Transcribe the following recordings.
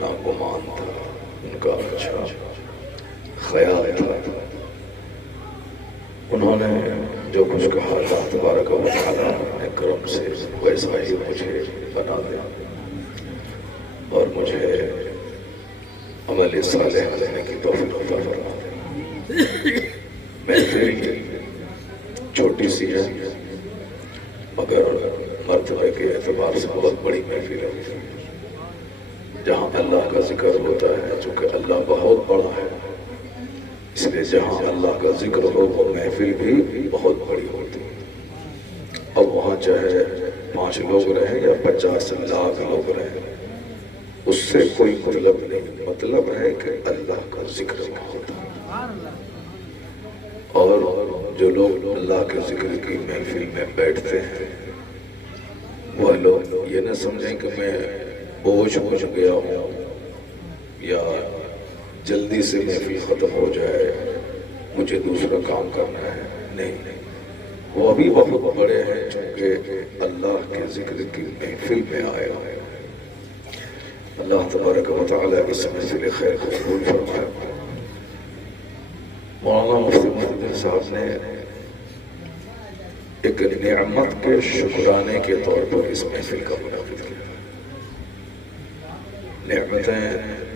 نا گمان تھا، ان کا اچھا خیال تھا. انہوں نے جو کچھ کہا اللہ تبارک و تعالیٰ نے کرم سے ویسا ہی مجھے بنا دیا اور مجھے عمل صالح کرنے کی توفیق عطا فرما دے. محفل چھوٹی سی ہے مگر مرتبے کے اعتبار سے بہت بڑی محفل ہے. جہاں اللہ کا ذکر ہوتا ہے، چونکہ اللہ بہت بڑا ہے اس لیے جہاں اللہ کا ذکر ہو وہ محفل بھی بہت بڑی ہوتی ہے. اب وہاں چاہے 5 لوگ رہیں یا 50 لاکھ لوگ رہیں، اس سے کوئی مطلب نہیں. مطلب ہے کہ اللہ کا ذکر ہوتا ہے. اور جو لوگ اللہ کے ذکر کی محفل میں بیٹھتے ہیں وہ لوگ یہ نہ سمجھیں کہ میں بوجھ ہو گیا ہوں یا جلدی سے محفل ختم ہو جائے مجھے دوسرا کام کرنا ہے. نہیں، وہ ابھی بہت بڑے ہیں چونکہ اللہ کے ذکر کی محفل میں آئے ہیں. اللہ تبارک و تعالیٰ اس محفل خیر کو قبول فرمائے. مولانا مفتی محی الدین صاحب نے ایک نعمت کے شکرانے کے طور پر اس محفل کا منعقد کیا. نعمتیں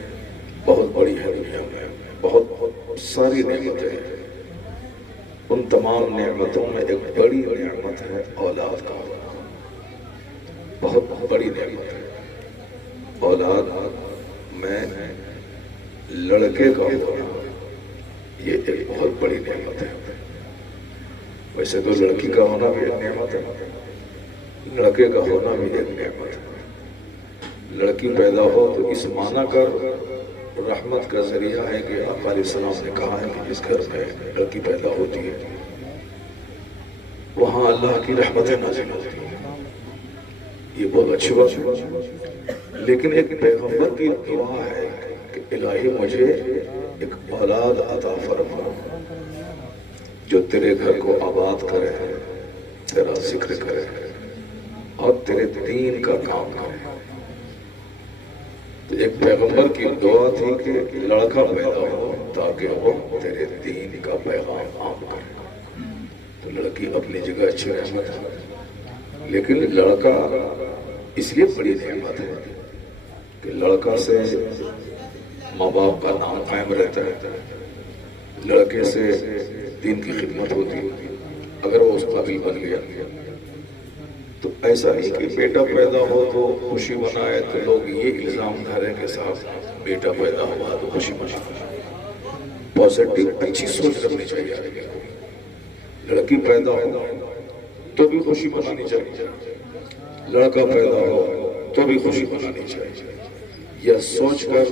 بہت بڑی ہے دنیا میں، بہت ساری نعمتیں ہیں. ان تمام نعمتوں میں ایک بڑی نعمت ہے اولاد کا ہونا. بہت بڑی نعمت ہے اولاد میں لڑکے کا ہونا. یہ ایک بہت بڑی نعمت ہے. ویسے تو لڑکی کا ہونا بھی ایک نعمت ہے، لڑکے کا ہونا بھی ایک نعمت ہے. لڑکی پیدا ہو تو اس معنی کر رحمت کا ذریعہ ہے کہ آقا علیہ السلام نے کہا ہے کہ جس گھر میں لڑکی پیدا ہوتی ہے وہاں اللہ کی رحمتیں نازل ہوتی ہیں. یہ بہت اچھی بات ہے. لیکن ایک پیغمبر کی دعا ہے کہ الہی مجھے ایک اولاد عطا فرما جو تیرے گھر کو آباد کرے، تیرا ذکر کرے اور تیرے دین کا کام کرے. تو ایک پیغمبر کی دعا تھی کہ لڑکا پیدا ہو تاکہ وہ تیرے دین کا پیغام عام کرے. تو لڑکی اپنی جگہ اچھی رحمت ہے، لیکن لڑکا اس لیے بڑی نعمت ہے کہ لڑکا سے ماں باپ کا نام قائم رہتا ہے، لڑکے سے دین کی خدمت ہوتی ہے اگر وہ اس قابل بن گیا. تو ایسا نہیں کہ بیٹا پیدا ہو تو خوشی منائے تو لوگ یہ الزام دھریں کہ صاحب بیٹا پیدا ہوا تو خوشی منائے. پازیٹیو اچھی سوچ رکھنی چاہیے. لڑکی پیدا ہو تو بھی خوشی منانی چاہیے، لڑکا پیدا ہو تو بھی خوشی منانی چاہیے. یہ سوچ کر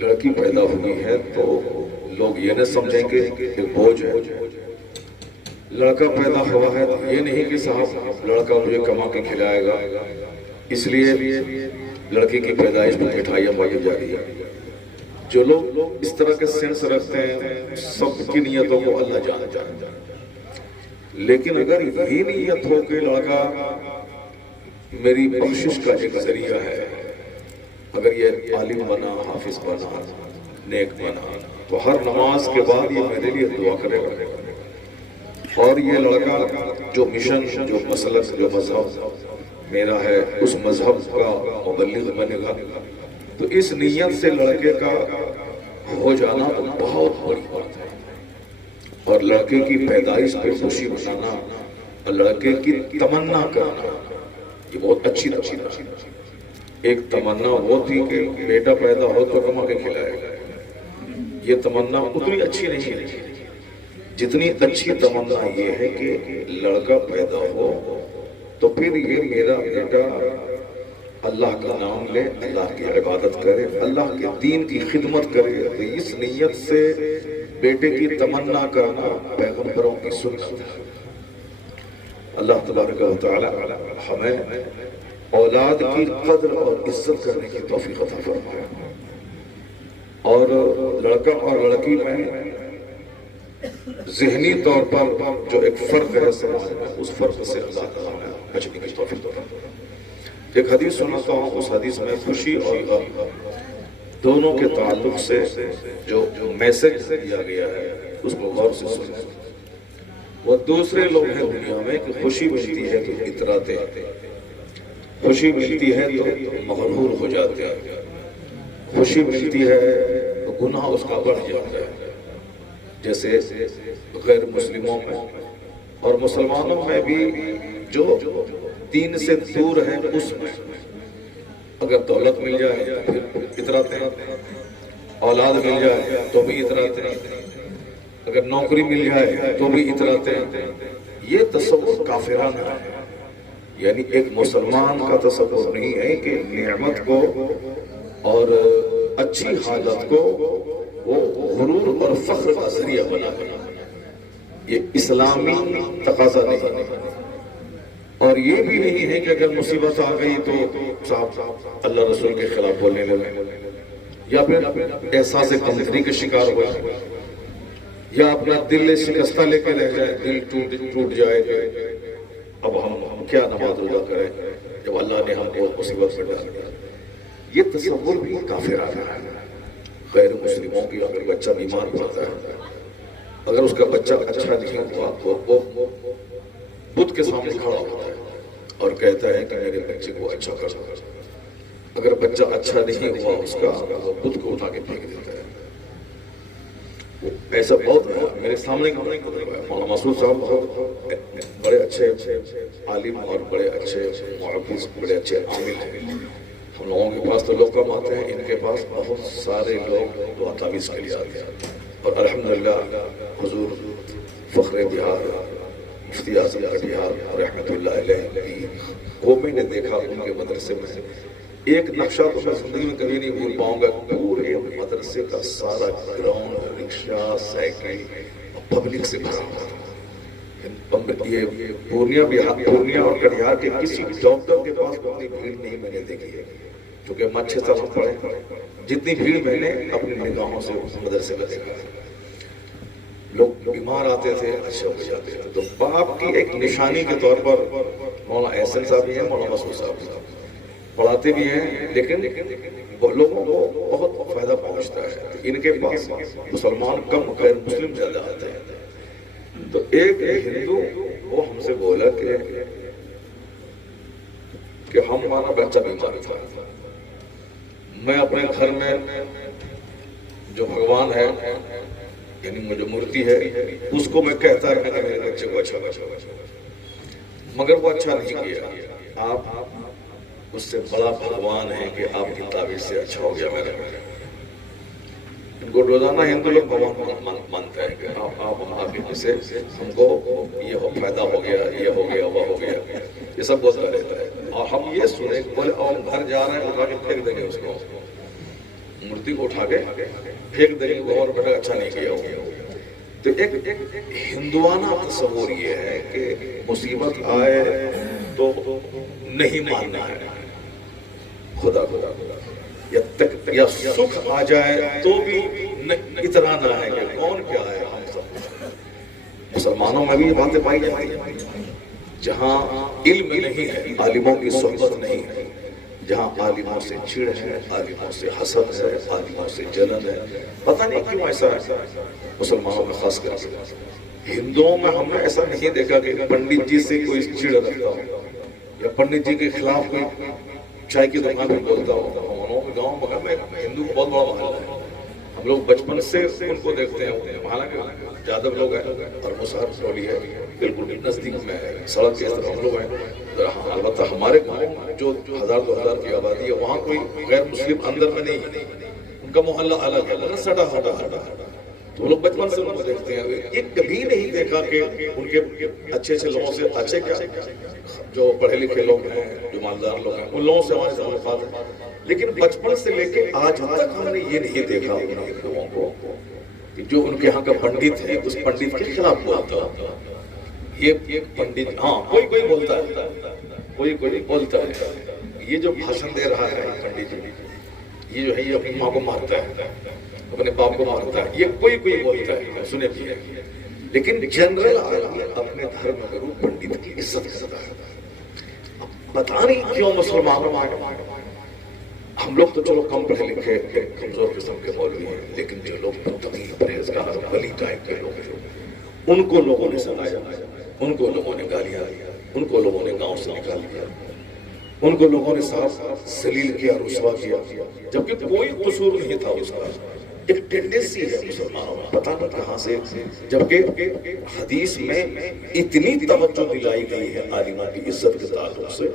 لڑکی پیدا ہوئی ہے تو لوگ یہ نہ سمجھیں گے کہ بوجھ ہے. لڑکا پیدا ہوا ہے تو یہ نہیں کہ صاحب لڑکا مجھے کما کے کھلائے گا اس لیے لڑکی کی پیدائش میں مٹھائیاں بائی جا رہی ہے. جو لوگ اس طرح کے سینس رکھتے ہیں سب کی نیتوں کو اللہ جانتا ہے. لیکن اگر یہی نیت ہو کہ لڑکا میری بخشش کا ایک ذریعہ ہے، اگر یہ عالم بنا، حافظ بنا، نیک بنا تو ہر نماز کے بعد یہ میرے لیے دعا کرے گا. اور یہ لڑکا جو مشن، جو مسلک، جو مذہب میرا ہے اس مذہب کا مبلغ بنے گا. تو اس نیت سے لڑکے کا ہو جانا تو بہت بڑی بات ہے. اور لڑکے کی پیدائش پہ خوشی منانا اور لڑکے کی تمنا کرنا یہ بہت اچھی بات ہے. ایک تمنا وہ تھی کہ بیٹا پیدا ہو تو کما کے کھلائے گا. یہ تمنا اتنی اچھی نہیں ہے جتنی اچھی تمنا یہ ہے کہ لڑکا پیدا ہو تو پھر یہ میرا بیٹا اللہ کا نام لے، اللہ کی عبادت کرے، اللہ کے دین کی خدمت کرے. تو اس نیت سے بیٹے کی تمنا کرنا پیغمبروں کی سنت ہے. اللہ تبارک و تعالی ہمیں اولاد کی قدر اور عزت کرنے کی توفیق عطا فرمائے. اور لڑکا اور لڑکی میں ذہنی طور پر جو ایک فرق ہے سماج میں، اس فرق سے اللہ تعالیٰ نے بچنے کی توفیق عطا فرمائے. ایک حدیث سناتا ہوں، اس حدیث میں خوشی اور غم دونوں کے تعلق سے جو میسج دیا گیا ہے اس کو غور سے سنیں۔ وہ دوسرے لوگ ہیں دنیا میں کہ خوشی ملتی ہے تو اتراتے ہیں، خوشی ملتی ہے تو مغرور ہو جاتے ہیں، خوشی ملتی ہے تو گناہ اس کا بڑھ جاتا ہے، جیسے غیر مسلموں میں اور مسلمانوں میں بھی جو دین سے دور ہیں اس میں اگر دولت مل جائے تو پھر اتراتے ہیں، اولاد مل جائے تو بھی اتراتے ہیں، اگر نوکری مل جائے تو بھی اتراتے ہیں۔ یہ تصور کافرانہ ہے، یعنی ایک مسلمان کا تصور نہیں ہے کہ نعمت کو اور اچھی حالت کو وہ غرور اور فخر کا ذریعہ بنا، یہ اسلامی تقاضا نہیں۔ اور یہ بھی نہیں ہے کہ اگر مصیبت آ گئی تو صاحب اللہ رسول کے خلاف بولنے لگے، یا پھر احساس کمتری کے شکار ہو جائے، یا اپنا دل شکستہ لے کے رہ جائے، دل ٹوٹ جائے کہ اب ہم کیا نماز روزہ کریں جب اللہ نے ہم کو مصیبت میں ڈال دیا۔ یہ تصور بھی کافرانہ ہے۔ غیر مسلموں کی اگر بچہ بیمار پڑتا ہے، اگر اس کا بچہ اچھا نہیں ہوا تو وہ بدھ کے سامنے کھڑا ہوتا ہے اور کہتا ہے کہ میرے بچے کو اچھا کر دو۔ اگر بچہ اچھا نہیں ہوا اس کا، وہ بدھ کو اٹھا کے پھینک دیتا ہے۔ ایسا بہت ہے میرے سامنے کا مولانا مسعود صاحب بہت بڑے اچھے عالم اور بڑے اچھے محافظ، بڑے اچھے عامل ہیں۔ ہم لوگوں کے پاس تو لوگ کم آتے ہیں، ان کے پاس بہت سارے لوگ دعا تعویذ کے لیے آتے ہیں، اور الحمدللہ حضور فخر بہار مفتی اعظم کٹیہار رحمۃ اللہ علیہ کی وہ میں نے دیکھا ان کے مدرسے میں ایک نقشہ تو میں زندگی میں کبھی نہیں بھول پاؤں گا۔ پورے مدرسے کا سارا گراؤنڈ رکشہ سائیکل پبلک سے بھرا ہوا تھا۔ یہ پورنیہ اور کٹیہار کے کسی ڈاکٹر کے پاس اتنی بھیڑ نہیں میں نے دیکھی ہے، کیونکہ ہم اچھے طرح پڑھے، جتنی بھیڑ میں نے اپنی نگاہوں سے اس مدرسے میں دیکھا تھا۔ لوگ بیمار آتے تھے، اچھے ہو جاتے تھے۔ تو باپ کی ایک نشانی کے طور پر مولانا احسن صاحب بھی ہیں، مولانا مسعود صاحب پڑھاتے بھی ہیں، لیکن لوگوں کو بہت فائدہ پہنچتا ہے۔ ان کے پاس مسلمان کم، غیر مسلم زیادہ آتے ہیں۔ تو ایک ہندو وہ ہم سے بولا کہ ہمارا بچہ بیمار تھا، میں اپنے گھر میں جو بھگوان ہے یعنی جو مورتی ہے اس کو میں کہتا رہا کہ میرے بچے کو اچھا مگر وہ اچھا نہیں کیا۔ آپ اس سے بڑا بھگوان ہے کہ آپ کی تعویذ سے اچھا ہو گیا میرا بچہ۔ ان کو روزانہ ہندو لوگ بھگوان مانتا ہے کہ آپ آگے سے ہم کو یہ فائدہ ہو گیا، یہ ہو گیا، وہ ہو گیا، یہ سب بولتا رہتا ہے۔ اور ہم یہ سنیں بولے اور گھر جا رہے ہیں اٹھا کے پھینک دیں گے، اس کو مورتی کو اٹھا کے پھینک دیں گے اور بیٹا اچھا نہیں کیا ہو۔ تو ایک ہندوانہ تصور یہ ہے کہ مصیبت آئے تو نہیں ماننا ہے خدا یا سکھ آ جائے تو بھی اترانا ہے کہ کون کیا ہے۔ ہم سب مسلمانوں میں بھی یہ باتیں پائی جاتی ہیں، جہاں علم نہیں ہے، عالموں کی صحبت نہیں ہے، جہاں عالموں سے چڑ ہے، عالموں سے حسد ہے، عالموں سے جلن ہے۔ پتہ نہیں کیوں ایسا ہے مسلمانوں میں خاص کر کے۔ ہندوؤں میں ہم نے ایسا نہیں دیکھا کہ پنڈت جی سے کوئی چڑ رکھتا ہو یا پنڈت جی کے خلاف کوئی چائے کی دکان میں بولتا ہو۔ گاؤں بغل میں ہندو کو بہت بڑا محلہ ہے، ہم لوگ بچپن سے ان کو دیکھتے ہیں، حالانکہ یادو لوگ ہیں اور مسہر ٹولی ہے، بالکل نزدیک میں ہے، سڑک کے اس طرف ہم لوگ ہیں۔ البتہ ہمارے گاؤں جو 1000-2000 کی آبادی ہے وہاں کوئی غیر مسلم اندر میں نہیں ہے، ان کا محلہ الگ ہے، سٹا ہٹا۔ تو لوگ بچپن سے ان کو دیکھتے ہیں، یہ کبھی نہیں دیکھا کہ ان کے اچھے اچھے لوگوں سے، اچھے کیا جو پڑھے لکھے لوگ ہیں، جو مالدار لوگ ہیں، ان لوگوں سے ہمارے تعلقات ہیں، لیکن بچپن سے لے کے آج تک ہم نے یہ نہیں دیکھا ان لوگوں کو کہ جو ان کے ہاں کا پنڈت ہے اس پنڈت کے خلاف بولتا ہے۔ یہ پنڈت ہاں کوئی بولتا ہے، کوئی بولتا ہے، یہ جو بھاشن دے رہا ہے پنڈت جی، یہ جو ہے یہ اپنی ماں کو مارتا ہے، اپنے باپ کو مارتا ہے، یہ کوئی بولتا ہے، سنے بھی ہے، لیکن جنرل آدمی اپنے دھرم گرو پنڈت کی عزت کرتا ہے۔ پتہ نہیں کیوں مسلمانوں ہم لوگ تو چلو کم پڑھے لکھے کمزور قسم کے مولوی ہیں، لیکن جو لوگ متقی پرہیزگار ولی ٹائپ کے لوگ جو ان کو لوگوں نے سنایا، ان کو لوگوں نے گالیاں دیا، ان کو لوگوں نے گاؤں سے نکال دیا، ان کو لوگوں نے صاف ذلیل کیا، رسوا کیا، جبکہ کوئی قصور نہیں تھا اس کا۔ ایک ٹینڈنسی ہے مسلمانوں میں، پتہ نہیں کہاں سے، جبکہ حدیث میں اتنی توجہ دلائی گئی ہے عالموں کی عزت کے تعلق سے،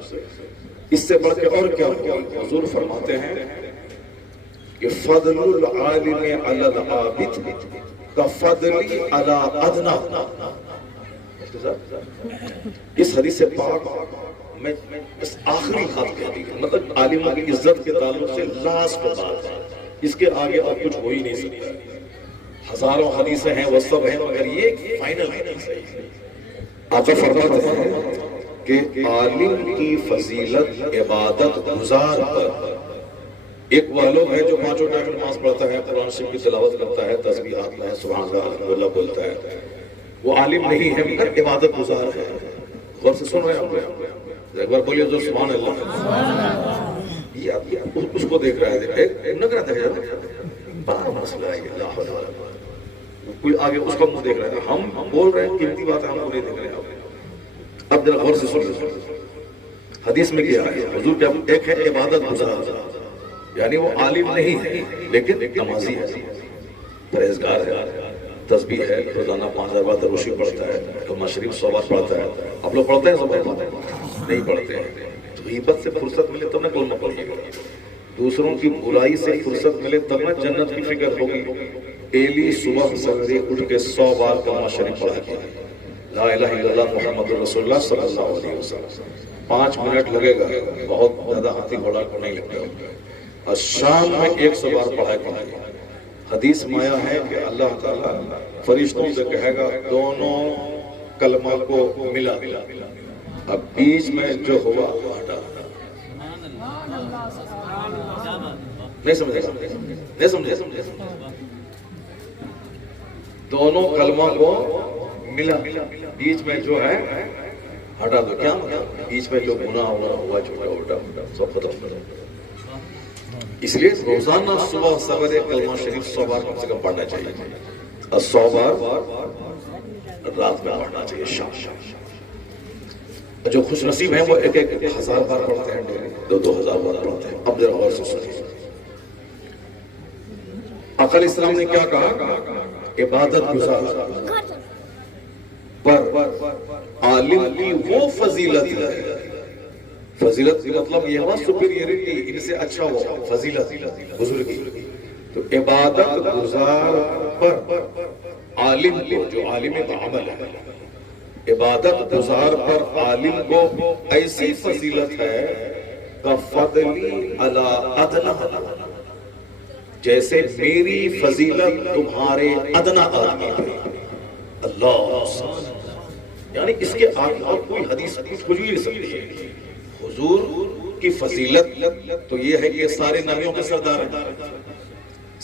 اس سے بڑھ کے اور کیا ہوگی؟ حضور فرماتے ہیں کہ فضل العالم علی العابد کفضلی علی ادنی۔ اس حدیث پاک میں اس آخری خط کہہ دی، مطلب عالموں کی عزت کے تعلق سے لاسٹ بات ہے، اس کے آگے اور کچھ ہو ہی نہیں سکتا۔ ہزاروں حدیثیں ہیں، وہ سب ہیں، مگر یہ فائنل حدیث ہے۔ آقا فرماتے ہیں کہ عالم کی فضیلت عبادت گزار پر، ایک وہ لوگ ہے جو پانچوں ٹائم نماز پڑھتا ہے، قرآن شریف کی تلاوت کرتا ہے، تسبیحات میں سبحان اللہ الحمدللہ بولتا ہے، وہ عالم نہیں ہے مگر عبادت گزار ہے۔ غور سے سن رہے ہیں؟ ایک بار بولیے جو سبحان اللہ، اس کو دیکھ رہا ہے، ایک نہ کرتا ہے بڑا مسئلہ ہے یہ، اللہ حول، کوئی آگے اس کا منہ دیکھ رہا ہے، ہم بول رہے ہیں قیمتی بات ہے، ہم کو نہیں دیکھ رہے ہیں۔ اب ذرا غور سے سن، حدیث میں کیا ہے؟ حضور کیا، ایک ہے عبادت گزار، یعنی وہ عالم نہیں ہے لیکن نمازی ہے، پرہیزگار ہے، تسبیح ہے، روزانہ 5000 بار دروشی پڑھتا ہے، کلمہ شریف 100 بار پڑھتا ہے۔ آپ لوگ پڑھتے ہیں؟ سب نہیں پڑھتے ہیں۔ غیبت سے فرصت ملے تب نہ کلمہ پڑھیے گا، دوسروں کی برائی سے فرصت ملے تب نہ جنت کی فکر ہوگی۔ ڈیلی صبح سویرے اٹھ کے 100 بار کلمہ شریف پڑھا کیا، لا الہ الا اللہ محمد رسول اللہ صلی اللہ علیہ وسلم۔ 5 منٹ لگے گا، بہت زیادہ ہاتھی گھوڑا کو نہیں لگتا، اور شام میں 100 بار پڑھا کیا۔ حدیث میں آیا ہے کہ اللہ تعالیٰ فرشتوں سے کہے گا دونوں کلمہ کو ملا، اب بیچ میں جو ہوا ہٹا۔ نہیں سمجھے؟ نہیں سمجھے؟ دونوں کلمہ کو ملا، بیچ میں جو ہے ہٹا دو۔ کیا بیچ میں جو گناہ ہوا چھوٹا موٹا سب ختم کرو۔ اس لیے روزانہ صبح سویرے کلمہ شریف 100 بار کم سے کم پڑھنا چاہیے، اور 100 بار رات میں پڑھنا چاہیے، شام۔ جو خوش نصیب ہیں وہ 1000 بار پڑھتے ہیں، 2000 بار پڑھتے ہیں۔ اب ذرا غور سے سنیے، آقا علیہ السلام نے کیا کہا؟ عبادت گزار پر عالم کی وہ فضیلت ہے، فضیلت مطلب یہ ہوا سپیریئرٹی، ان سے اچھا ہوا، فضیلت بزرگی۔ تو عبادت گزار پر عالم کو، جو عالم بعمل ہے، عبادت گزار پر عالم کو ایسی فضیلت ہے کفضلی علی ادنی، جیسے میری فضیلت تمہارے ادنا آدمی پہ۔ اللہ، یعنی اس کے آگے اور کوئی حدیث کچھ بھی نہیں سکتی ہے۔ حضور کی فضیلت تو یہ ہے کہ سارے نبیوں کے سردار ہیں،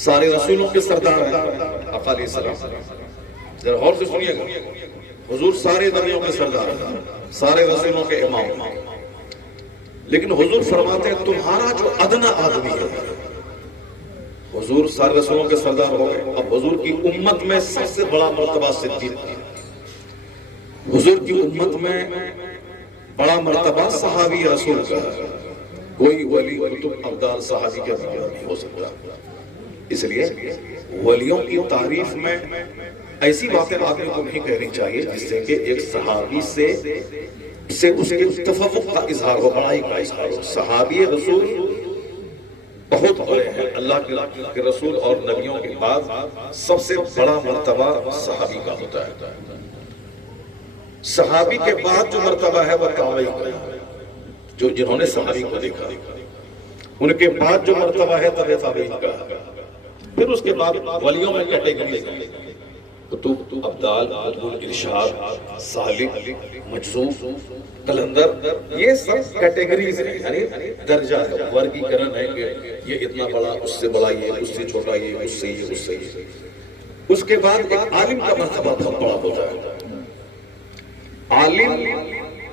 سارے رسولوں کے سردار ہیں آقا علیہ السلام۔ ذرا غور سے سنیے گا، حضور سارے نبیوں کے سردار ہیں، سارے رسولوں کے امام ہیں، لیکن حضور فرماتے ہیں تمہارا جو ادنا آدمی ہے، حضور سارے رسولوں کے سردار ہو گئے، اب حضور کی امت میں سب سے بڑا مرتبہ صدیق ہے، حضور کی امت میں بڑا مرتبہ صحابی رسول کا ہے، کوئی ولی کتب ابدال صحابی کے بغیر نہیں ہو سکتا۔ اس لیے ولیوں کی تعریف میں ایسی باتیں آدمی کو نہیں کہنی چاہیے جس سے کہ ایک صحابی سے اس کے تفوق کا اظہار ہو، بڑائی کا اظہار ہو۔ صحابی رسول بہت بڑے ہیں، اللہ کے رسول اور نبیوں کے بعد سب سے بڑا مرتبہ صحابی کا ہوتا ہے۔ صحابی کے بعد جو مرتبہ ہے وہ تابعی کا ہے، جو جنہوں نے صحابی کو دیکھا، ان کے بعد جو مرتبہ ہے تب تابعین کا ہے، پھر اس کے بعد ولیوں میں کیٹیگری ہے، کتب ابدال، قطب الارشاد، سالک، مجذوب، قلندر، یہ سب کیٹیگریز ہیں، یعنی درجہ ہے، ورگیکرن ہے کہ یہ اتنا بڑا، اس سے بڑا یہ، اس سے چھوٹا یہ، اس سے یہ، اس سے یہ۔ اس کے بعد ایک عالم کا مرتبہ بہت بڑا ہوتا ہے۔ عالم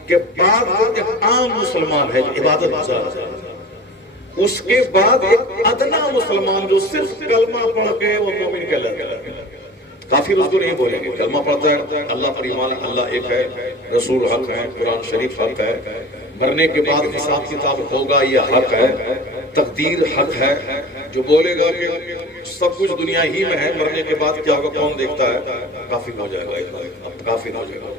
کہ بعد ایک عام مسلمان ہے جو عبادت گزار ہے، اس کے بعد ایک ادنا مسلمان جو صرف کلمہ پڑھ کے وہ مومن کہلاتا ہے۔ کافر اس کو نہیں بولیں گے، کلمہ پڑھتا ہے، اللہ پر ایمان ہے، اللہ ایک ہے، رسول حق ہے، قرآن شریف حق ہے، مرنے کے بعد حساب کتاب ہوگا یہ حق ہے، تقدیر حق ہے۔ جو بولے گا کہ سب کچھ دنیا ہی میں ہے، مرنے کے بعد کیا ہوگا کون دیکھتا ہے، کافر ہو جائے گا، اب کافر ہو جائے گا۔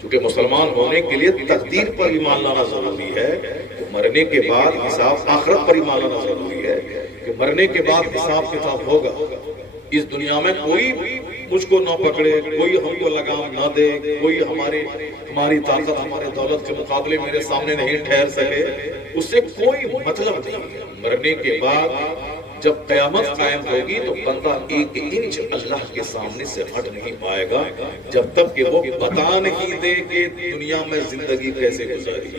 کیونکہ مسلمان ہونے کے لیے تقدیر پر ایمان لانا ضروری ہے، تو مرنے کے بعد حساب، آخرت پر ایمان لانا ضروری ہے کہ مرنے کے بعد حساب کتاب ہوگا۔ اس دنیا میں کوئی مجھ کو نہ پکڑے، کوئی ہم کو لگام نہ دے، کوئی ہماری طاقت ہمارے دولت کے مقابلے میرے سامنے نہیں ٹھہر سکے، اس سے کوئی مطلب نہیں ہے۔ مرنے کے بعد جب قیامت قائم ہوگی تو بندہ ایک انچ اللہ کے سامنے سے ہٹ نہیں پائے گا جب تک کہ وہ بتا نہیں دے کہ دنیا میں زندگی کیسے گزاری،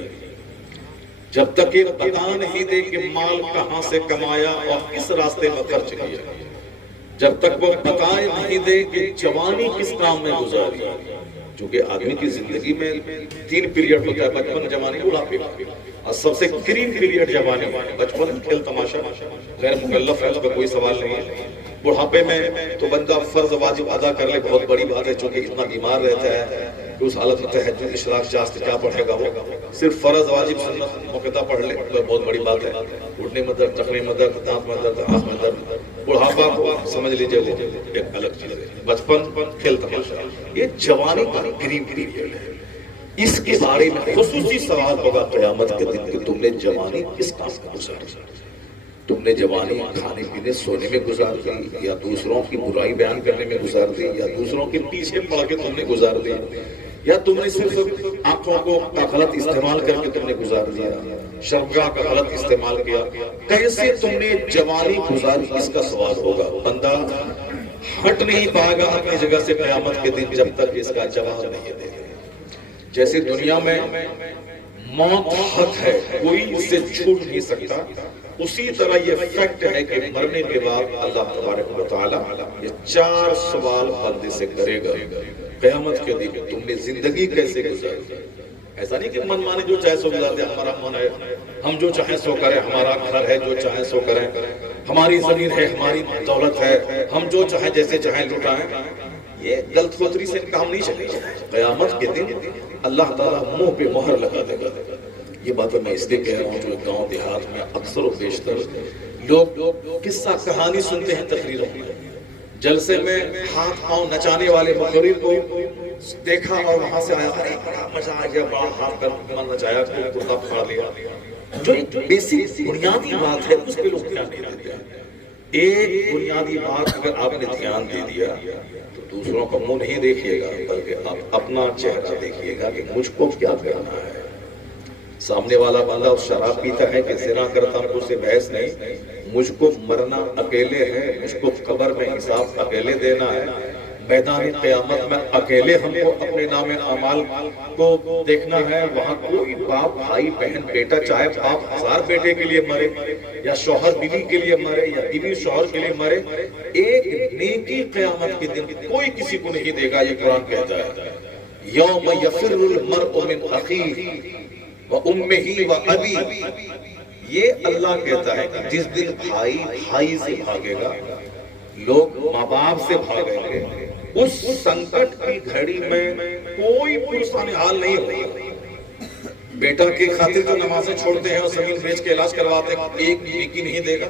جب تک یہ بتا نہیں دے کہ مال کہاں سے کمایا اور کس راستے میں خرچ کیا، جب تک وہ بتائے نہیں دے کہ جوانی کس کام میں گزاری۔ چونکہ آدمی کی زندگی میں 3 پیریڈ ہوتا ہے، بچپن، جوانی، بڑھاپے، اور سب سے کریم پیریڈ جوانی ہے۔ بچپن کھیل تماشا، غیر مکلف ہے، اس پہ کوئی سوال نہیں ہے۔ بڑھاپے میں تو بندہ فرض واجب ادا کر لے، بہت بڑی بات ہے، چونکہ اتنا بیمار رہتا ہے کہ اس حالت میں تہجد، اشراق، شاست کیا پڑھے گا، وہ صرف فرض واجب سنت موقع پڑھ لے تو بہت بڑی بات ہے۔ اٹھنے میں درد، ٹخنے میں درد، دانت میں درد، آنکھ میں درد، بڑھاپا کو سمجھ لیجئے وہ ایک الگ چیز ہے۔ بچپن کھیل تماشا، یہ جوانی کا کریم پیریڈ ہے۔ اس کے بارے میں خصوصی سوال ہوگا قیامت کے دن کہ تم نے جوانی کس کام میں گزاری، تم نے جوانی کھانے پینے سونے میں گزار دی، یا دوسروں کی برائی بیان کرنے میں گزار دی، یا دوسروں کے پیچھے پڑ کے تم نے گزار دی، یا تم نے صرف آنکھوں کو کا غلط استعمال کر کے تم نے گزار دیا، شرمگاہ کا غلط استعمال کیا، کیسے تم نے جوانی گزاری، اس کا سوال ہوگا۔ بندہ ہٹ نہیں پائے گا اپنی جگہ سے قیامت کے دن جب تک اس کا جواب نہیں دے۔ جیسے دنیا میں موت حق ہے، کوئی اس سے چھوٹ نہیں سکتا، اسی طرح یہ فیکٹ ہے کہ مرنے کے بعد اللہ تبارک و تعالیٰ یہ 4 سوال بندے سے کرے گا قیامت کے دن۔ تم نے زندگی کیسے گزاری؟ ایسا نہیں کہ من مانے جو چاہے سو گزارتے، ہمارا من ہے ہم جو چاہیں سو کریں، ہمارا گھر ہے جو چاہیں سو کریں، ہماری زمین ہے، ہماری دولت ہے، ہم جو چاہیں جیسے چاہیں لٹائیں۔ یہ غلط فطری سے کام نہیں چلے گا۔ قیامت کے دن اللہ تعالیٰ منہ پہ مہر لگا دے گا۔ یہ بات میں اس لیے کہہ رہا ہوں جو گاؤں دیہات میں اکثر و بیشتر لوگ قصہ کہانی سنتے ہیں تقریروں میں، جلسے میں ہاتھ پاؤں نچانے والے مقرر کو دیکھا اور وہاں سے آیا، بڑا مزہ آ گیا، بڑا ہاتھ کر نچایا، کرتا پھاڑ لیا۔ جو بیسک بنیادی بات ہے اس پہ لوگ دھیان نہیں دیتے ہیں۔ ایک بنیادی بات اگر آپ نے دھیان دے دیا تو دوسروں کا منہ نہیں دیکھیے گا، بلکہ آپ اپنا چہرہ دیکھیے گا کہ مجھ کو کیا کرنا ہے۔ سامنے والا بندہ شراب پیتا ہے کہ زنا کرتا ہوں، اس سے بحث نہیں، مجھ کو مرنا اکیلے ہے، مجھ کو قبر میں حساب اکیلے دینا ہے، میدان قیامت میں اکیلے ہم کو اپنے نام اعمال کو دیکھنا ہے۔ وہاں کوئی باپ، بھائی، بہن، بیٹا، چاہے باپ 1000 بیٹے کے لیے مرے، یا شوہر بیوی کے لیے مرے، یا بیوی شوہر کے لیے مرے، ایک نیکی قیامت کے دن کوئی کسی کو نہیں دے گا۔ یہ قرآن کہتا ہے یوم یفر المرء من اخیہ وَأُمِّهِ وَأَبِيهِ، یہ اللہ کہتا ہے کہ جس دن بھائی بھائی سے بھاگے گا، لوگ ماں باپ سے بھاگیں گے، اس سنکٹ کی گھڑی میں کوئی پرسان حال نہیں ہوگا۔ بیٹا کی خاطر جو نمازیں چھوڑتے ہیں اور زمین بیچ کے علاج کرواتے ہیں، ایک نیکی نہیں دے گا۔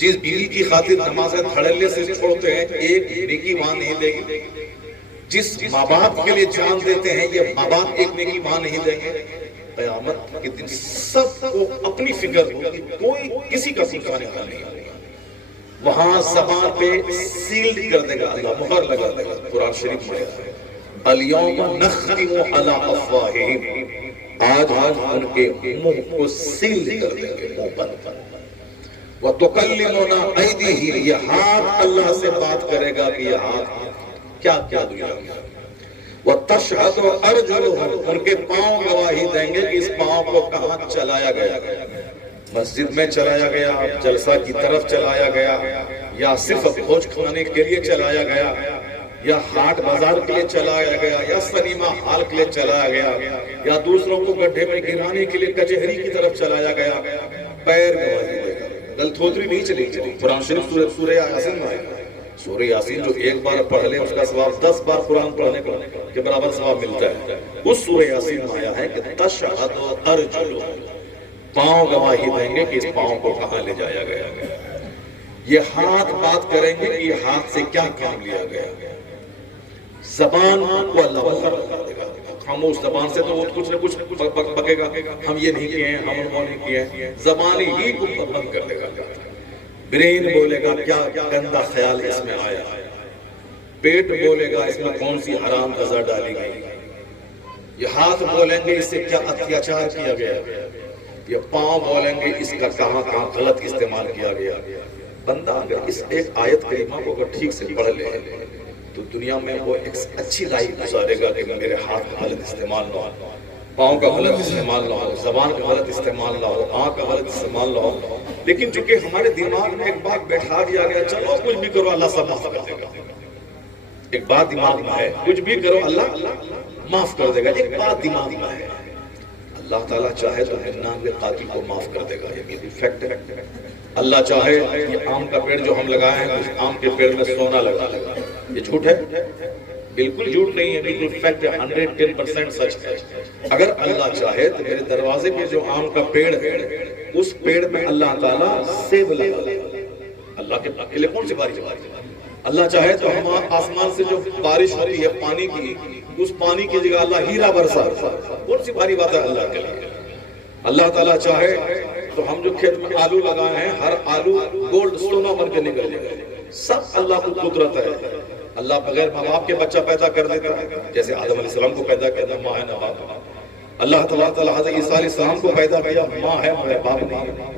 جس بیوی کی خاطر نمازیں دھڑلے سے چھوڑتے ہیں، ایک نیکی وہاں نہیں دے گی۔ جس ماں باپ کے لیے جان دیتے ہیں، یہ ماں باپ ایک نیکی وہاں نہیں دیں گے۔ قیامت کے دن سب کو اپنی فکر ہوگی، کوئی کسی کا سلطان حال نہیں ہوگا۔ وہاں زبان پہ سیلڈ کر دے گا اللہ، مہر لگا دے گا۔ قرآن شریف میں الیوم نختم علی افواہہم، آج ہم ان کے منہ کو سیلڈ کر دیں گے، منہ بند۔ وتکلمنا ایدیہم، یہ ہاتھ اللہ سے بات کرے گا کہ یہ ہاتھ کیا کیا دنیا میں۔ وَتَشْهَدُ أَرْجُلُهُمْ، ان کے پاؤں گواہی دیں گے کہ اس پاؤں کو کہاں چلایا گیا، مسجد میں چلایا گیا، جلسہ کی طرف چلایا گیا، یا صرف بھوج کھانے کے لیے چلایا گیا۔ یا ہاٹ بازار کے لیے چلایا گیا یا سنیما ہال کے لیے چلایا گیا یا دوسروں کو گڈھے میں گرانے کے لیے کچہری کی طرف چلایا گیا، پیر گواہی دے گا، دلتھوتری نہیں چلی گئی۔ قرآن شریف سورہ یاسین میں آئے گا، سورہ یاسین جو ایک بار پڑھ لے اس کا ثواب 10 بار قرآن پڑھنے کے برابر ثواب ملتا ہے۔ اس سورہ یاسین میں آیا ہے کہ تشہد ارجل، پاؤں گواہی دیں گے کہ اس پاؤں کو کہاں لے جایا گیا، یہ ہاتھ بات کریں گے کہ یہ ہاتھ سے کیا کام لیا گیا، زبان کو اللہ بتا دے گا، خاموش زبان سے تو وہ کچھ نہ کچھ بکے گا، ہم یہ نہیں کیے ہیں، ہم وہ نہیں کیے ہیں، زبان ہی کو بند کر دے گا۔ برین بولے گا کیا گندا خیال اس میں آیا، پیٹ بولے گا اس میں کون سی حرام غذا ڈالی گئی، یہ ہاتھ بولیں گے اس سے کیا اتیاچار کیا گیا، یہ پاؤں بولیں گے اس کا کہاں کہاں غلط استعمال کیا گیا۔ بندہ اگر اس ایک آیت کریمہ کو اگر ٹھیک سے پڑھ لے تو دنیا میں وہ ایک اچھی لائف گزارے گا کہ میرے ہاتھ کا غلط استعمال نہ ہو، پاؤں کا غلط استعمال نہ ہو، زبان کا غلط استعمال نہ ہو، آنکھ کا غلط استعمال نہ ہو۔ لیکن چونکہ ہمارے دماغ میں ایک بات بیٹھا دیا گیا، چلو کچھ بھی کرو اللہ سب معاف کر دے گا، ایک بات دماغ میں ہے، کچھ بھی کرو اللہ معاف کر دے گا، ایک بات دماغ میں ہے، اللہ تعالیٰ چاہے تو 99 قاتل کو معاف کر دے گا، یہ بھی فیکٹ ہے۔ اللہ چاہے یہ آم کا پیڑ جو ہم لگائے ہیں اس آم کے پیڑ میں سونا لگا لگا، یہ جھوٹ ہے؟ بالکل جھوٹ نہیں ہے، بالکل فیکٹ ہے، 110% سچ ہے۔ اگر اللہ چاہے تو میرے دروازے کے جو آم کا پیڑ ہے اس پیڑ میں اللہ تعالیٰ سیب لگا لگا، اللہ کے لیے کون سی بارش ہے؟ اللہ چاہے تو ہم آسمان سے جو بارش ہوتی ہے پانی کی، اس پانی کی جگہ اللہ ہیرا برسا، کون سی باری بات ہے اللہ کے لیے؟ اللہ تعالیٰ چاہے تو ہم جو کھیت میں آلو لگائے ہیں ہر آلو گولڈ سونا بن کے نکل جائے، سب اللہ کو قدرت ہے۔ اللہ بغیر ماں باپ کے بچہ پیدا کر دیتا ہے، جیسے آدم علیہ السلام کو پیدا کیا ماں ہے نہ باپ، اللہ تعالیٰ حضرت عیسیٰ علیہ السلام کو پیدا کیا، ماں ہے مگر باپ نہیں ہے۔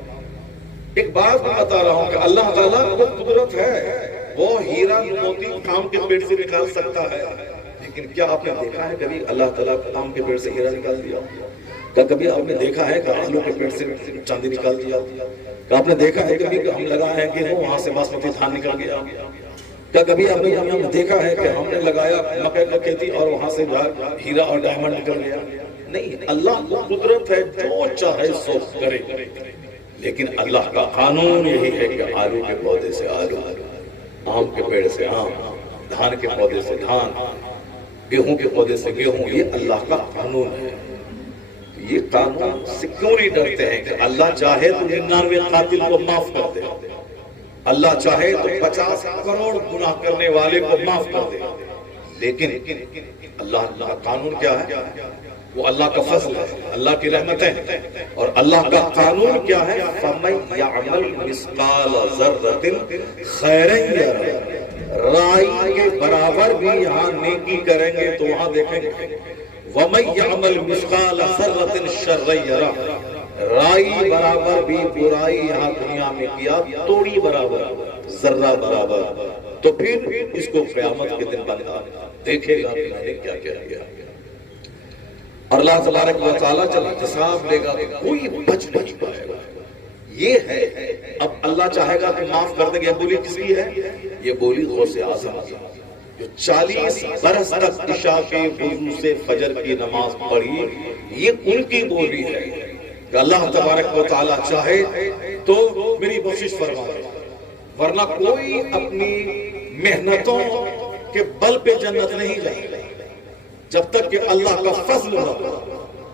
ایک بات میں بتا رہا ہوں کہ اللہ تعالیٰ کو قدرت ہے، وہ ہیرا موتی آم کے پیڑ سے نکال سکتا ہے، لیکن کیا آپ نے دیکھا ہے کبھی اللہ تعالیٰ آم کے پیڑ سے ہیرا نکال دیا؟ کیا کبھی آپ نے دیکھا ہے کہ آلو کے پیڑ سے چاندی نکال دیا؟ کیا آپ نے دیکھا ہے کبھی کہ ہم لگائے ہیں کہ وہاں سے باسمتی دھان نکل گیا؟ کیا کبھی آپ نے دیکھا ہے کہ ہم نے لگایا مکئی کی کھیتی اور وہاں سے ہیرا اور ڈائمنڈ نکل گیا؟ نہیں، اللہ کو قدرت ہے، جو چاہے سو کرے، لیکن اللہ کا قانون یہی ہے کہ آلو کے پودے سے آلو، آم کے پیڑ سے آم، دھان کے پودے سے دھان، گیہوں کے پودے سے گیہوں، یہ اللہ کا قانون ہے۔ یہ قانون سے کیوں نہیں ڈرتے ہیں کہ اللہ چاہے تو 99 قاتل کو معاف کر دے، اللہ چاہے تو 50 کروڑ گناہ کرنے والے کو معاف کر دے، لیکن اللہ کا قانون کیا ہے؟ وہ اللہ کا فضل ہے، اللہ کی رحمتیں، اور اللہ کا قانون کیا ہے؟ فَمَن يَعْمَلْ مِثْقَالَ ذَرَّةٍ خَيْرًا يَرَهُ، رائی کے برابر بھی یہاں نیکی کریں گے تو وہاں دیکھیں گے، وَمَن يَعْمَلْ مِثْقَالَ ذَرَّةٍ شَرًّا يَرَهُ، رائی برابر بھی برائی یہاں دنیا میں کیا، توڑی برابر، ذرہ برابر، تو پھر اس کو قیامت کے دن بندہ دیکھے گا کہ میں نے کیا کیا کیا۔ اور اللہ تبارک و تعالیٰ جب حساب لے گا تو کوئی بچ نہیں پائے گا۔ یہ ہے، اب اللہ چاہے گا کہ معاف کر دے گا۔ یہ بولی کس کی ہے؟ یہ بولی غوث اعظم کی، جو 40 برس تک عشاء کے وضو سے فجر کی نماز پڑھی، یہ ان کی بولی ہے کہ اللہ تبارک و تعالیٰ چاہے تو میری بخشش فرما دے، ورنہ کوئی اپنی محنتوں کے بل پہ جنت نہیں جائے گا جب تک کہ اللہ کا فضل نہ۔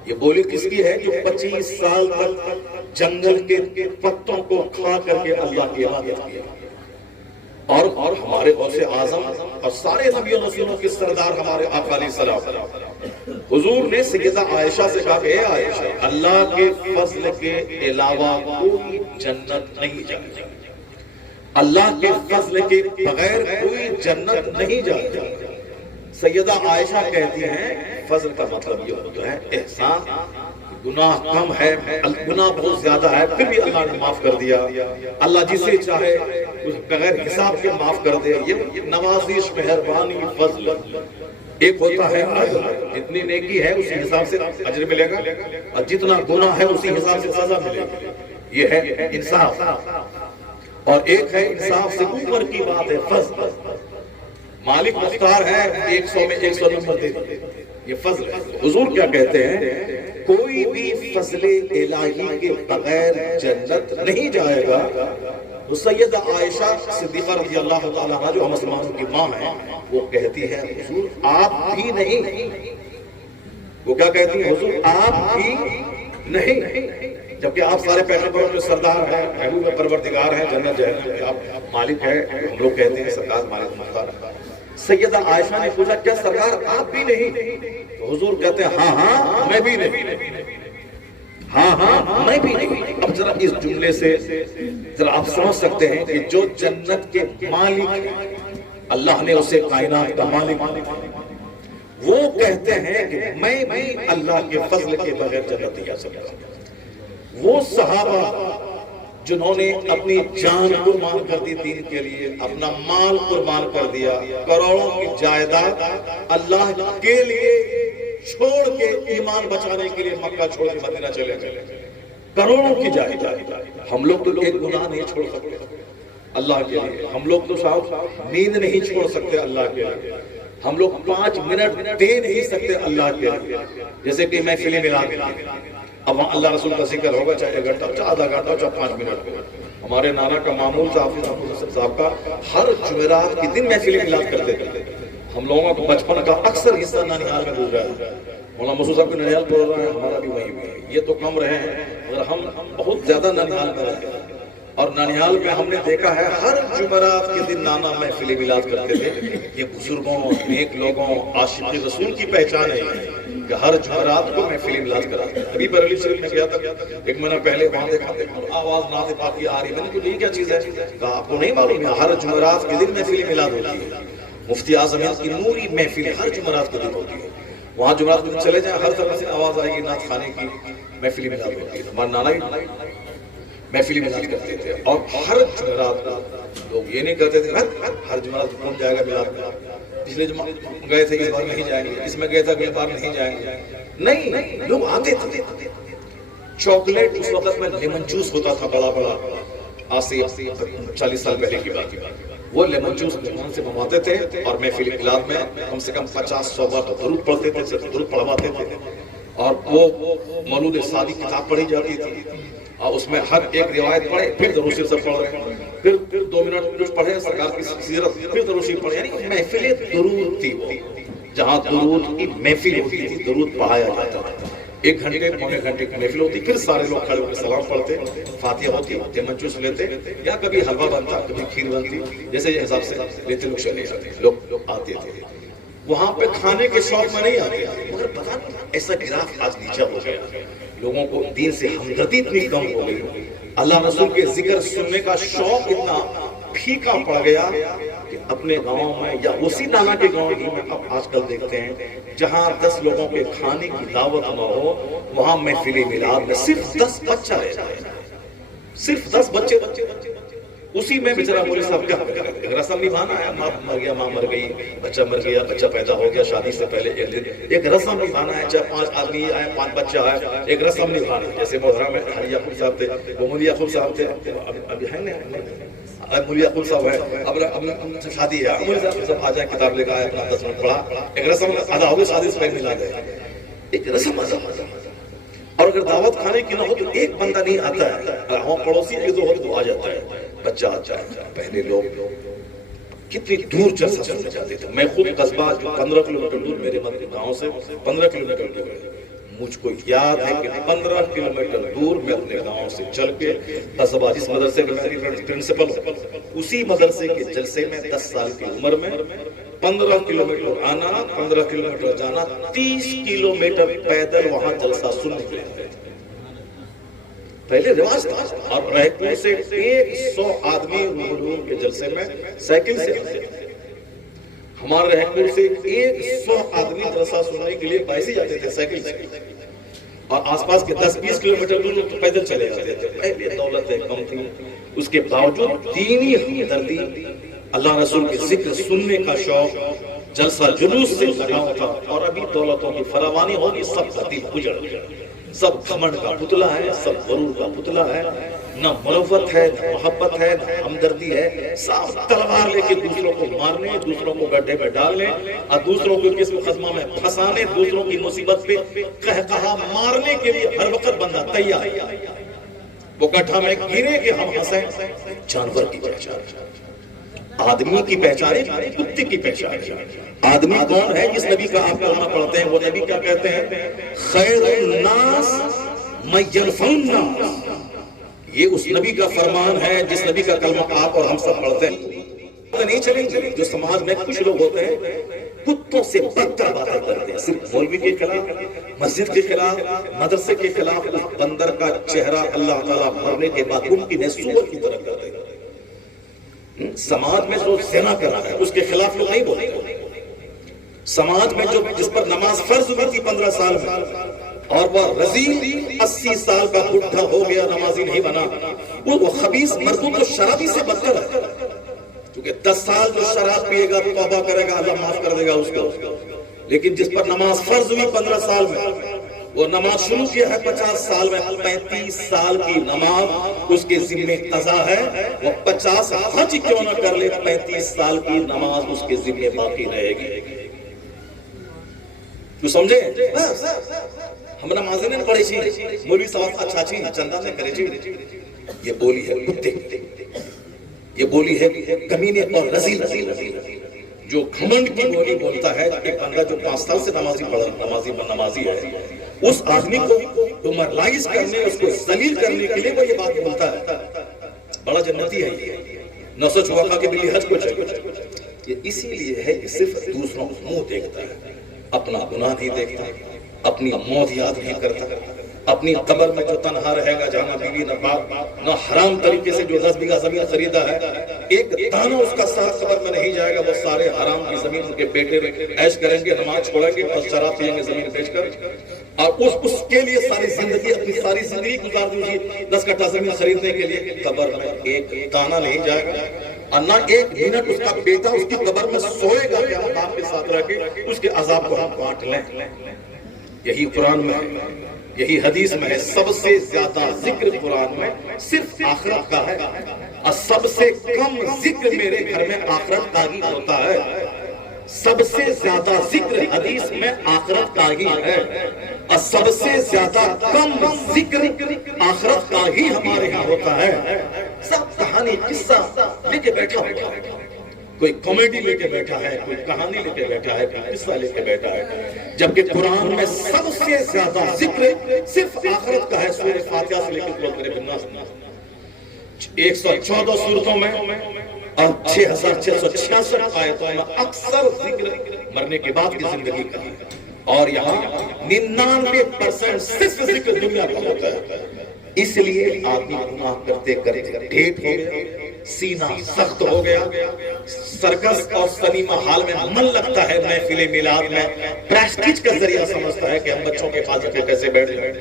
یہ بولی کس کی ہے؟ جو 25 سال تک جنگل کے پتوں کو کھا کر کے اللہ کی عبادت کی، اور ہمارے غوث اعظم اور سارے نبیوں رسولوں کے سردار ہمارے آقا علیہ السلام، حضور نے سیدہ عائشہ سے کہا کہ اے عائشہ، اللہ کے فضل کے علاوہ کوئی جنت نہیں جائے گا، اللہ کے فضل کے بغیر کوئی جنت نہیں جائے گا۔ سیدہ عائشہ کہتی ہیں فضل کا مطلب یہ ہوتا ہے احسان، گناہ کم ہے، گناہ بہت زیادہ ہے، پھر بھی اللہ نے معاف کر دیا، اللہ جسے چاہے بغیر حساب کے معاف کر دے، یہ نوازش، مہربانی، فضل۔ ایک ہوتا ہے عدل، جتنی نیکی ہے اسی حساب سے اجر ملے گا، اور جتنا گناہ ہے اسی حساب سے سزا ملے گا، یہ ہے انصاف۔ اور ایک ہے انصاف سے اوپر کی بات ہے فضل، مالک مختار ہے 100 میں 100 نمبر دے دیے، یہ فضل ہے۔ حضور کیا کہتے ہیں؟ کوئی بھی فضل الہی کے بغیر جنت نہیں جائے گا۔ تو سیدہ عائشہ صدیقہ رضی اللہ تعالیٰ عنہا جو ہم مسلمانوں کی ماں ہیں، وہ کہتی ہے حضور آپ بھی نہیں، وہ کیا کہتی ہیں؟ حضور آپ بھی نہیں، جبکہ آپ سارے پیغمبروں کے سردار ہیں، محبوب پروردگار ہیں، جنت جہنم آپ مالک ہیں، ہم لوگ کہتے ہیں سرکار مالک مختار۔ سیدہ عائشہ نے پوچھا کیا سرکار آپ بھی نہیں؟ تو حضور کہتے ہیں ہاں ہاں میں بھی نہیں، ہاں ہاں میں بھی نہیں۔ اب ذرا اس جملے سے ذرا آپ سمجھ سکتے ہیں کہ جو جنت کے مالک، اللہ نے اسے کائنات کا مالک، وہ کہتے ہیں کہ میں بھی اللہ کے فضل کے بغیر جنت نہیں جا سکتا۔ وہ صحابہ جنہوں نے اپنی جان قربان کر دی دین کے لیے، اپنا مال قربان کر دیا، کروڑوں کی جائیداد اللہ کے لیے چھوڑ کے، ایمان بچانے کے لیے مکہ چھوڑ کے مدینہ چلے گئے، کروڑوں کی جائیداد۔ ہم لوگ تو ایک گناہ نہیں چھوڑ سکتے اللہ کے لیے، ہم لوگ تو صاحب نیند نہیں چھوڑ سکتے اللہ کے لیے، ہم لوگ 5 منٹ دے نہیں سکتے اللہ کے لیے۔ جیسے کہ میں فلم ملا کے اب وہاں اللہ رسول کا ذکر ہوگا، چاہے 1 گھنٹہ چاہے آدھا گھنٹہ چاہے 5 منٹ۔ ہمارے نانا کا معمول تھا حافظ محمود حسن صاحب کا، ہر جمعرات کے دن محفل میلاد کرتے تھے۔ ہم لوگوں کو بچپن کا اکثر حصہ ننیال میں گزرا ہے، مولانا مسعود صاحب کو ننیال پڑھ رہا ہے، ہمارا بھی وہی ہے، یہ تو کم رہے ہیں مگر ہم بہت زیادہ ننیال میں رہے ہیں۔ اور ننیال میں ہم نے دیکھا ہے ہر جمعرات کے دن نانا محفل میلاد کرتے تھے۔ یہ بزرگوں، نیک لوگوں، عاشق رسول کی پہچان ہے کہ ہر جمعرات کو محفل میلاد کراتے ہیں۔ ابھی بریلی شریف میں گیا تھا 1 مہینہ پہلے، وہاں دیکھا آواز نعت پاکی آ رہی ہے، میں نے کہا یہ کیا چیز ہے؟ کہا آپ کو نہیں معلوم ہے ہر جمعرات کے دن محفل میلاد ہوتی ہے، مفتی اعظم ہند کی نوری محفل ہر جمعرات کے دن ہوتی ہے۔ وہاں جمعرات کے دن چلے جائیں، ہر طرف سے آواز آئے گی، نعت خانے کی محفل میلاد ہوتی ہے۔ ہمارے نانا ہی محفل میلاد کرتے تھے، اور ہر جمعرات کو لوگ یہ نہیں کہتے تھے ہر جمعرات کون جائے گا میلاد میں، پچھلے جمعہ گئے تھے اس بار نہیں جائیں گے، اس میں گئے تھے اگلے بار نہیں جائیں گے، نہیں، لوگ آتے تھے۔ چاکلیٹ اس وقت میں لیمن جوس ہوتا تھا بڑا بڑا، آج سے 40 سال پہلے کی بات، وہ لیمن جوس دکان سے منگواتے تھے، اور محفل میلاد میں کم سے کم 50-100 بار درود پڑھتے تھے، درود پڑھواتے تھے، اور وہ مولود سعدی کتاب پڑھی جاتی تھی، اور اس میں ہر ایک روایت پڑھے، پھر درود شریف سے پڑھ رہے ہیں، پھر 2 منٹ کچھ پڑھے سرکار کی سیرت، پھر درود شریف پڑھے، یعنی محفل درود تھی وہ، جہاں درود کی محفل ہوتی تھی، درود پڑھایا جاتا تھا۔ 1 گھنٹے پونے گھنٹے کی محفل ہوتی، پھر سارے لوگ کھڑے ہو کے سلام پڑھتے، فاتحہ ہوتی، لیمن جوس لیتے، یا کبھی حلوہ بنتا، کبھی کھیر بنتی، جیسے حساب سے لیتے لوگ چلے جاتے، لوگ آتے تھے۔ وہاں پہ کھانے کے شوق میں نہیں آتے، مگر پتہ نہیں ایسا گراف آج نیچا ہو گیا، لوگوں کو دین سے ہمدردی اتنی کم ہو گئی، اللہ رسول کے ذکر سننے کا شوق اتنا پھیکا پڑ گیا کہ اپنے گاؤں میں یا اسی نانا کے گاؤں ہی میں اب آج کل دیکھتے ہیں جہاں 10 لوگوں کے کھانے کی دعوت نہ ہو، وہاں محفل میلاد میں صرف 10 بچہ رہتا ہے، صرف 10 بچے، اسی میں بیچارہ مولوی صاحب کیا کرے؟ رسم نبھانا ہے، ماں مر گیا، ماں مر گئی، بچہ مر گیا، بچہ پیدا ہو گیا، شادی سے پہلے ایک دن ایک رسم نبھانا ہے، چاہے 5 آدمی آئے، 5 بچہ آئے، ایک رسم نبھانا ہے۔ جیسے محرم میں حاجی یعقوب صاحب تھے، وہ مولوی یعقوب صاحب تھے، ابھی ہے نہیں، مولوی یعقوب صاحب ہے، اب شادی ہے، مولوی صاحب سب آ جائیں، کتاب لے کے آئے، اپنا 10 منٹ پڑھا، ایک رسم ادا ہو گئی، شادی سے پہلے ملا گئے، ایک رسم ادا ہو گئی۔ اور اگر دعوت کھانے کی نہ ہو تو ایک بندہ نہیں آتا ہے، ہم پڑوسی ایک دو ہو تو آ جاتا ہے، بچہ آتا ہے۔ پہلے لوگ کتنی دور جلسہ سننے جاتے تھے، میں خود قصبہ جو 15 کلومیٹر دور میرے گاؤں سے 15 کلومیٹر دور ہے، مجھ کو یاد ہے کہ 15 کلومیٹر دور میں اپنے گاؤں سے چل کے قصبہ جس مدرسے میں میری پرنسپل اسی مدرسے کے جلسے میں 10 سال کی عمر میں 15 کلومیٹر آنا، 15 کلومیٹر جانا، 30 کلومیٹر پیدل وہاں جلسہ سننے کے لیے پہلے رواج تھا۔ اور رہپور سے 100 آدمی روبرو کے جلسے میں سائیکل سے آتے تھے، ہمارے رہپور سے 100 آدمی جلسہ سننے کے لیے بائی سے جاتے تھے سائیکل سے، اور آس پاس کے 10-20 کلومیٹر دور لوگ تو پیدل چلے جاتے تھے۔ پہلے دولتیں کم تھی، اس کے باوجود دینی ہمدردی، اللہ رسول کے ذکر سننے کا شوق، جلسہ جلوس سے لگا ہوتا، اور ابھی دولتوں کی فراوانی ہوگی، سب کا دل اجڑ گیا، سب گھمنڈ کا پتلا ہے، سب غرور کا پتلا ہے، نہ مروت ہے، نہ محبت ہے، نہ ہمدردی ہے، صاف تلوار لے کے دوسروں کو مارنے، دوسروں کو گڈھے میں ڈالنے اور دوسروں کو قسم خزمہ میں پھنسانے، دوسروں کی مصیبت پہ قہقہا مارنے کے لیے ہر وقت بندہ تیار ہے۔ وہ گڈھا میں گرے کہ ہم ہنسیں، جانور کی پہچان، آدمی کی پہچان ہے، کتے کی پہچان ہے۔ آدمی کون ہے؟ جس نبی کا آپ کلمہ پڑھتے ہیں وہ نبی کیا کہتے ہیں؟ خیر الناس من ينفع الناس۔ یہ اس نبی کا فرمان ہے جس نبی کا کلمہ آپ اور ہم سب پڑھتے ہیں۔ نہیں چلیں گے جو سماج میں کچھ لوگ ہوتے ہیں کتوں سے بدتر باتیں کرتے ہیں، صرف مولوی کے خلاف، مسجد کے خلاف، مدرسے کے خلاف۔ اس بندر کا چہرہ اللہ تعالیٰ مرنے کے بعد ممکن ہے سور کی طرح کر دے گا۔ سماج میں جو زنا کر رہا ہے اس کے خلاف لوگ نہیں بولیں گے۔ سماج میں جو جس پر نماز فرض ہوئی تھی 15 سال میں اور وہ رضی 80 سال کا بڈھا ہو گیا، نمازی نہیں بنا، وہ خبیث مردوں تو شرابی سے بدتر ہے، کیونکہ 10 سال جو شراب پیے گا توبہ کرے گا اللہ معاف کر دے گا اس کو۔ لیکن جس پر نماز فرض ہوئی 15 سال میں، وہ نماز شروع کیا ہے 50 سال میں، 35 سال کی نماز اس کے ذمہ قضا ہے، وہ 50 حج کیوں نہ کر لے 35 سال کی نماز اس کے ذمہ باقی رہے گی۔ تو سمجھے؟ ہم نمازیں نہیں پڑھی چی، مولوی صاحب اچھا چی چندہ نہیں کرے چی۔ یہ بولی ہے کتے، یہ بولی ہے کمینے اور رزیل، جو گھمنڈ کی بولی بولتا ہے۔ ایک بندہ جو 5 سال سے نمازی ہے، اس آدمی کو ڈیمورلائز کرنے، اس کو ذلیل کرنے کے لیے وہ یہ بات بولتا ہے۔ بڑا جنتی ہے یہ، نسو چوکا کے بلی حج کو چاہیے۔ یہ اسی لیے ہے کہ صرف دوسروں کو منہ دیکھتا ہے، اپنا گناہ نہیں دیکھتا، اپنی موت یاد نہیں کرتا، اپنی قبر میں جو تنہا رہے گا جہاں نہ بیوی نہ باپ نہ حرام طریقے سے جو 10 بیگھہ زمین خریدا ہے، ایک دانہ اس کا ساتھ قبر میں نہیں جائے گا، وہ سارے حرام کی زمین ان کے بیٹے عیش کریں گے، نماز چھوڑیں گے اور شراب پیئیں گے زمین بیچ کر، اور اس کے لیے ساری زندگی اپنی ساری زندگی گزار دیجیے 10 کٹھا زمین خریدنے کے لیے، قبر میں ایک دانہ نہیں جائے گا، اور نہ ایک منٹ اس کا بیٹا اس کی قبر میں سوئے گا کہ ہم باپ کے ساتھ رہ کے اس کے عذاب کو ہم بانٹ لیں۔ یہی قرآن میں ہے، یہی حدیث میں ہے، سب سے زیادہ ذکر قرآن میں صرف آخرت کا ہے، اور سب سے کم ذکر میرے گھر میں آخرت کا ہی ہوتا ہے۔ سب سے زیادہ ذکر حدیث میں آخرت کا ہی ہے، اور سب سے زیادہ کم ذکر آخرت کا ہی ہمارے ہاں ہوتا ہے۔ سب کہانی قصہ لے کے بیٹھا ہوتا ہے، کوئی کامیڈی لے کے بیٹھا ہے، کوئی کہانی لے کے بیٹھا ہے، کوئی قصہ لے کے بیٹھا ہے، جبکہ قرآن میں سب سے زیادہ ذکر صرف آخرت کا ہے۔ سورہ فاتحہ سے لے کے سورۃ الناس 114 سورتوں میں اور 6666 آیتوں میں اکثر ذکر مرنے کے بعد کی زندگی کا ہے، اور یہاں 99% صرف ذکر دنیا کا ہوتا ہے۔ اس لیے آدمی گناہ کرتے کرتے ڈھیٹ ہو گیا، سینہ سخت ہو گیا، سرکس اور سنیما ہال میں من لگتا ہے، محفل میلاد میں پریسٹیج کا ذریعہ سمجھتا ہے کہ ہم بچوں کے پاس پہ کیسے بیٹھ جائیں۔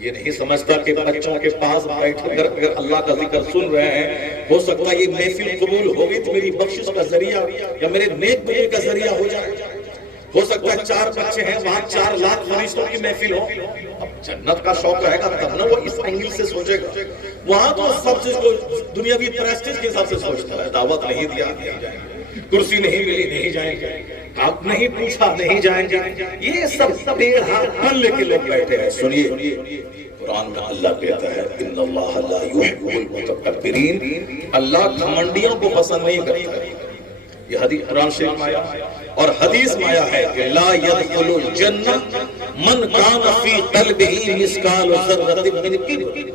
یہ نہیں سمجھتا کہ بچوں کے پاس بیٹھ کر اگر اللہ کا ذکر سن رہے ہیں، ہو سکتا ہے یہ محفل قبول ہوگی تو میری بخشش کا ذریعہ یا میرے نیک بنی کا ذریعہ ہو جائے۔ ہو سکتا ہے 4 بچے ہیں، وہاں 4 لاکھ فرشتوں کی محفل ہو۔ اب جنت کا شوق رہے گا تب نہ وہ اس اینگل سے سوچے گا، وہاں تو سب سے دنیاوی پریسٹیج کے حساب سے سوچتا ہے، دعوت نہیں دیا نہیں جائیں گے، کرسی نہیں ملی نہیں جائیں گے، آپ نہیں پوچھا نہیں جائیں گے، یہ سب ٹیڑھا پن لے کے لوگ بیٹھے ہیں۔ سنیے قرآن میں اللہ کہتا ہے ان اللہ لا یحب المتکبرین، اللہ گھمنڈیوں کو پسند نہیں کرتا۔ یہ حدیث قرآن شریف میں آیا ہے، اور حدیث میں آیا ہے کہ لا يدخل الجنہ من کان فی قلبہ مثقال ذرۃ من کبر،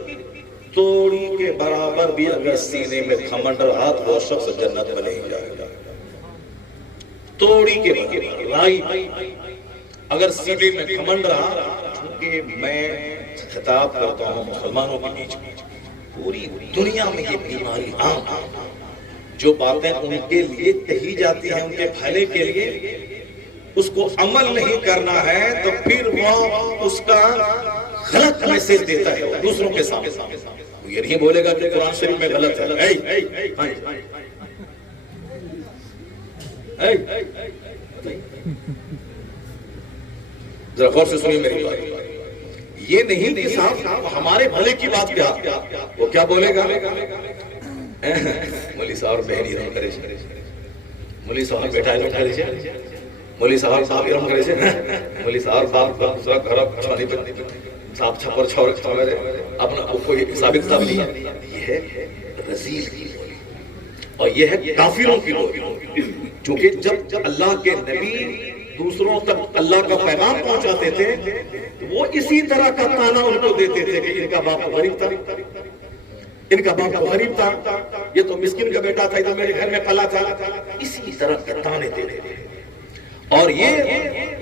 توڑی کے برابر بھی اگر سینے میں گھمنڈ رہا تو وہ شخص جنت میں نہیں جائے گا۔ توڑی کے برابر رائی اگر سینے میں گھمنڈ رہا، چونکہ میں خطاب کرتا ہوں مسلمانوں کے بیچ میں، پوری دنیا میں یہ بیماری عام ہے، جو باتیں ان کے لیے کہی جاتی ہیں ان کے بھلے کے لیے، اس کو عمل نہیں کرنا ہے تو پھر وہ اس کا غلط میسج دیتا ہے دوسروں کے سامنے۔ وہ یہ نہیں بولے گا کہ قرآن شریف میں غلط ہے، ذرا غور سے سنیے میری بات۔ یہ نہیں کہ صاحب ہمارے بھلے کی بات کیا وہ کیا بولے گا مولی صاحب بہنی رم کرے مولی صاحب بیٹا رم کرے مولی صاحب صاحب رم کرے مولی صاحب صاحب دوسرا گھر چھانی پہ صاحب چھپر چھوڑ چھوڑے اپنا کوئی ثابت کتاب نہیں ہے. یہ ہے رذیل کی بولی اور یہ ہے کافروں کی بولی. چونکہ جب اللہ کے نبی دوسروں تک اللہ کا پیغام پہنچاتے تھے وہ اسی طرح کا تانا ان کو دیتے تھے کہ ان کا باپ غریب تھا ان کا باپ غریب تھا یہ تو مسکین کا بیٹا تھا یہ تو میرے گھر میں پلا تھا. اسی طرح کے تانے دیتے تھے. اور یہ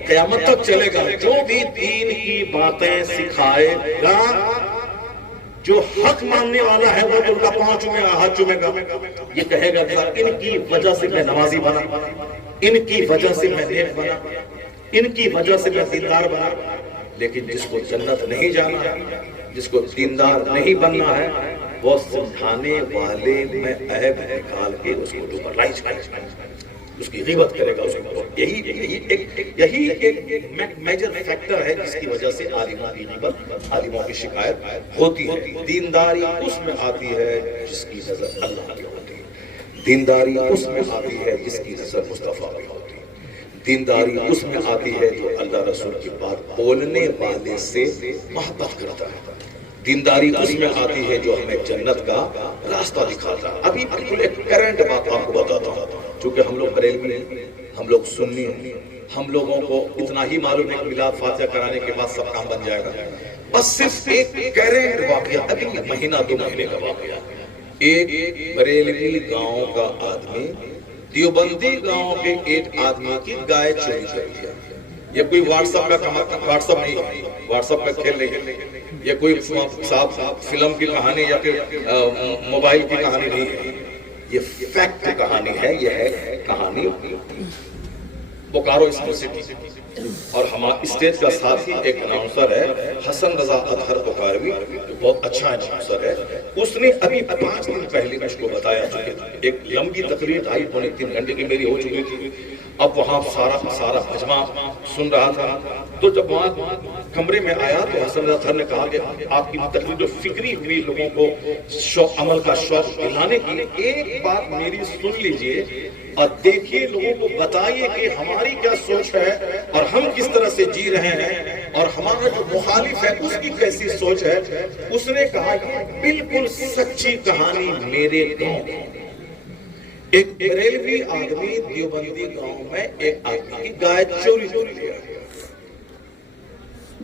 قیامت تک چلے گا. جو بھی دین کی باتیں سکھائے گا جو حق ماننے والا ہے وہ ان کا پاؤں چومے گا ہاتھ چومے گا. یہ کہے گا کہ ان کی وجہ سے میں نمازی بنا ان کی وجہ سے میں نیک بنا ان کی وجہ سے میں دیندار بنا. لیکن جس کو جنت نہیں جانا ہے جس کو دیندار نہیں بننا ہے وہ سمجھانے والے میں عیب نکال کے اس کو ڈوبرائز کرے اس کی غیبت کرے گا. اس کو یہی ایک میجر فیکٹر ہے جس کی وجہ سے عالموں کی غیبت عالموں کی شکایت ہوتی ہے. دینداری اس میں آتی ہے جس کی نظر اللہ پہ ہوتی ہے. دینداری اس میں آتی ہے جس کی نظر مصطفیٰ پہ ہوتی ہے. دینداری اس میں آتی ہے جو اللہ رسول کی بات بولنے والے سے محبت کرتا ہے. دینداری اس میں آتی ہے جو ہمیں جنت کا راستہ دکھاتا ہے. ابھی بالکل ایک کرنٹ بات آپ کو بتاتا ہوں. چونکہ ہم لوگ بریلوی ہیں ہم لوگ سنی ہیں ہم لوگوں کو اتنا ہی معلوم ہے کہ میلاد فاتحہ کرانے کے بعد سب کام بن جائے گا. بس صرف ایک کرنٹ واقعہ ابھی مہینہ 2 مہینے کا واقعہ. ایک بریلوی گاؤں کا آدمی دیوبندی گاؤں کے ایک آدمی کی گائے چوری کر دیا. یہ کوئی واٹس ایپ کا واٹس ایپ نہیں واٹس ایپ کا کھیل نہیں یہ کوئی صاحب فلم کی کہانی یا پھر موبائل کی کہانی نہیں ہے. یہ فیکٹ کہانی ہے. یہ ہے کہانی بوکارو یونیورسٹی اور ہمارا اسٹیج کا ساتھی ایک اناؤنسر ہے حسن رضا اطہر بوکاروی جو بہت اچھا اناؤنسر ہے. اس نے ابھی 5 دن پہلے مجھ کو بتایا تھا کہ ایک لمبی تقریر 2.5-3 گھنٹے کی میری ہو چکی تھی. اب وہاں سارا مجمع سن رہا تھا. تو جب وہاں کمرے میں آیا تو حسن رضا اطہر نے کہا کہ آپ کی تقریر جو فکری ہوئی لوگوں کو شوق عمل کا شوق دلانے کی ایک بات میری سن لیجئے اور دیکھیے لوگوں کو بتائیے کہ ہماری کیا سوچ ہے اور ہم کس طرح سے جی رہے ہیں اور ہمارا جو مخالف ہے اس کی کیسی سوچ ہے. اس نے کہا کہ بالکل سچی کہانی میرے گاؤں ایک بریلوی آدمی دیوبندی گاؤں میں ایک آدمی کی گائے چوری لیا.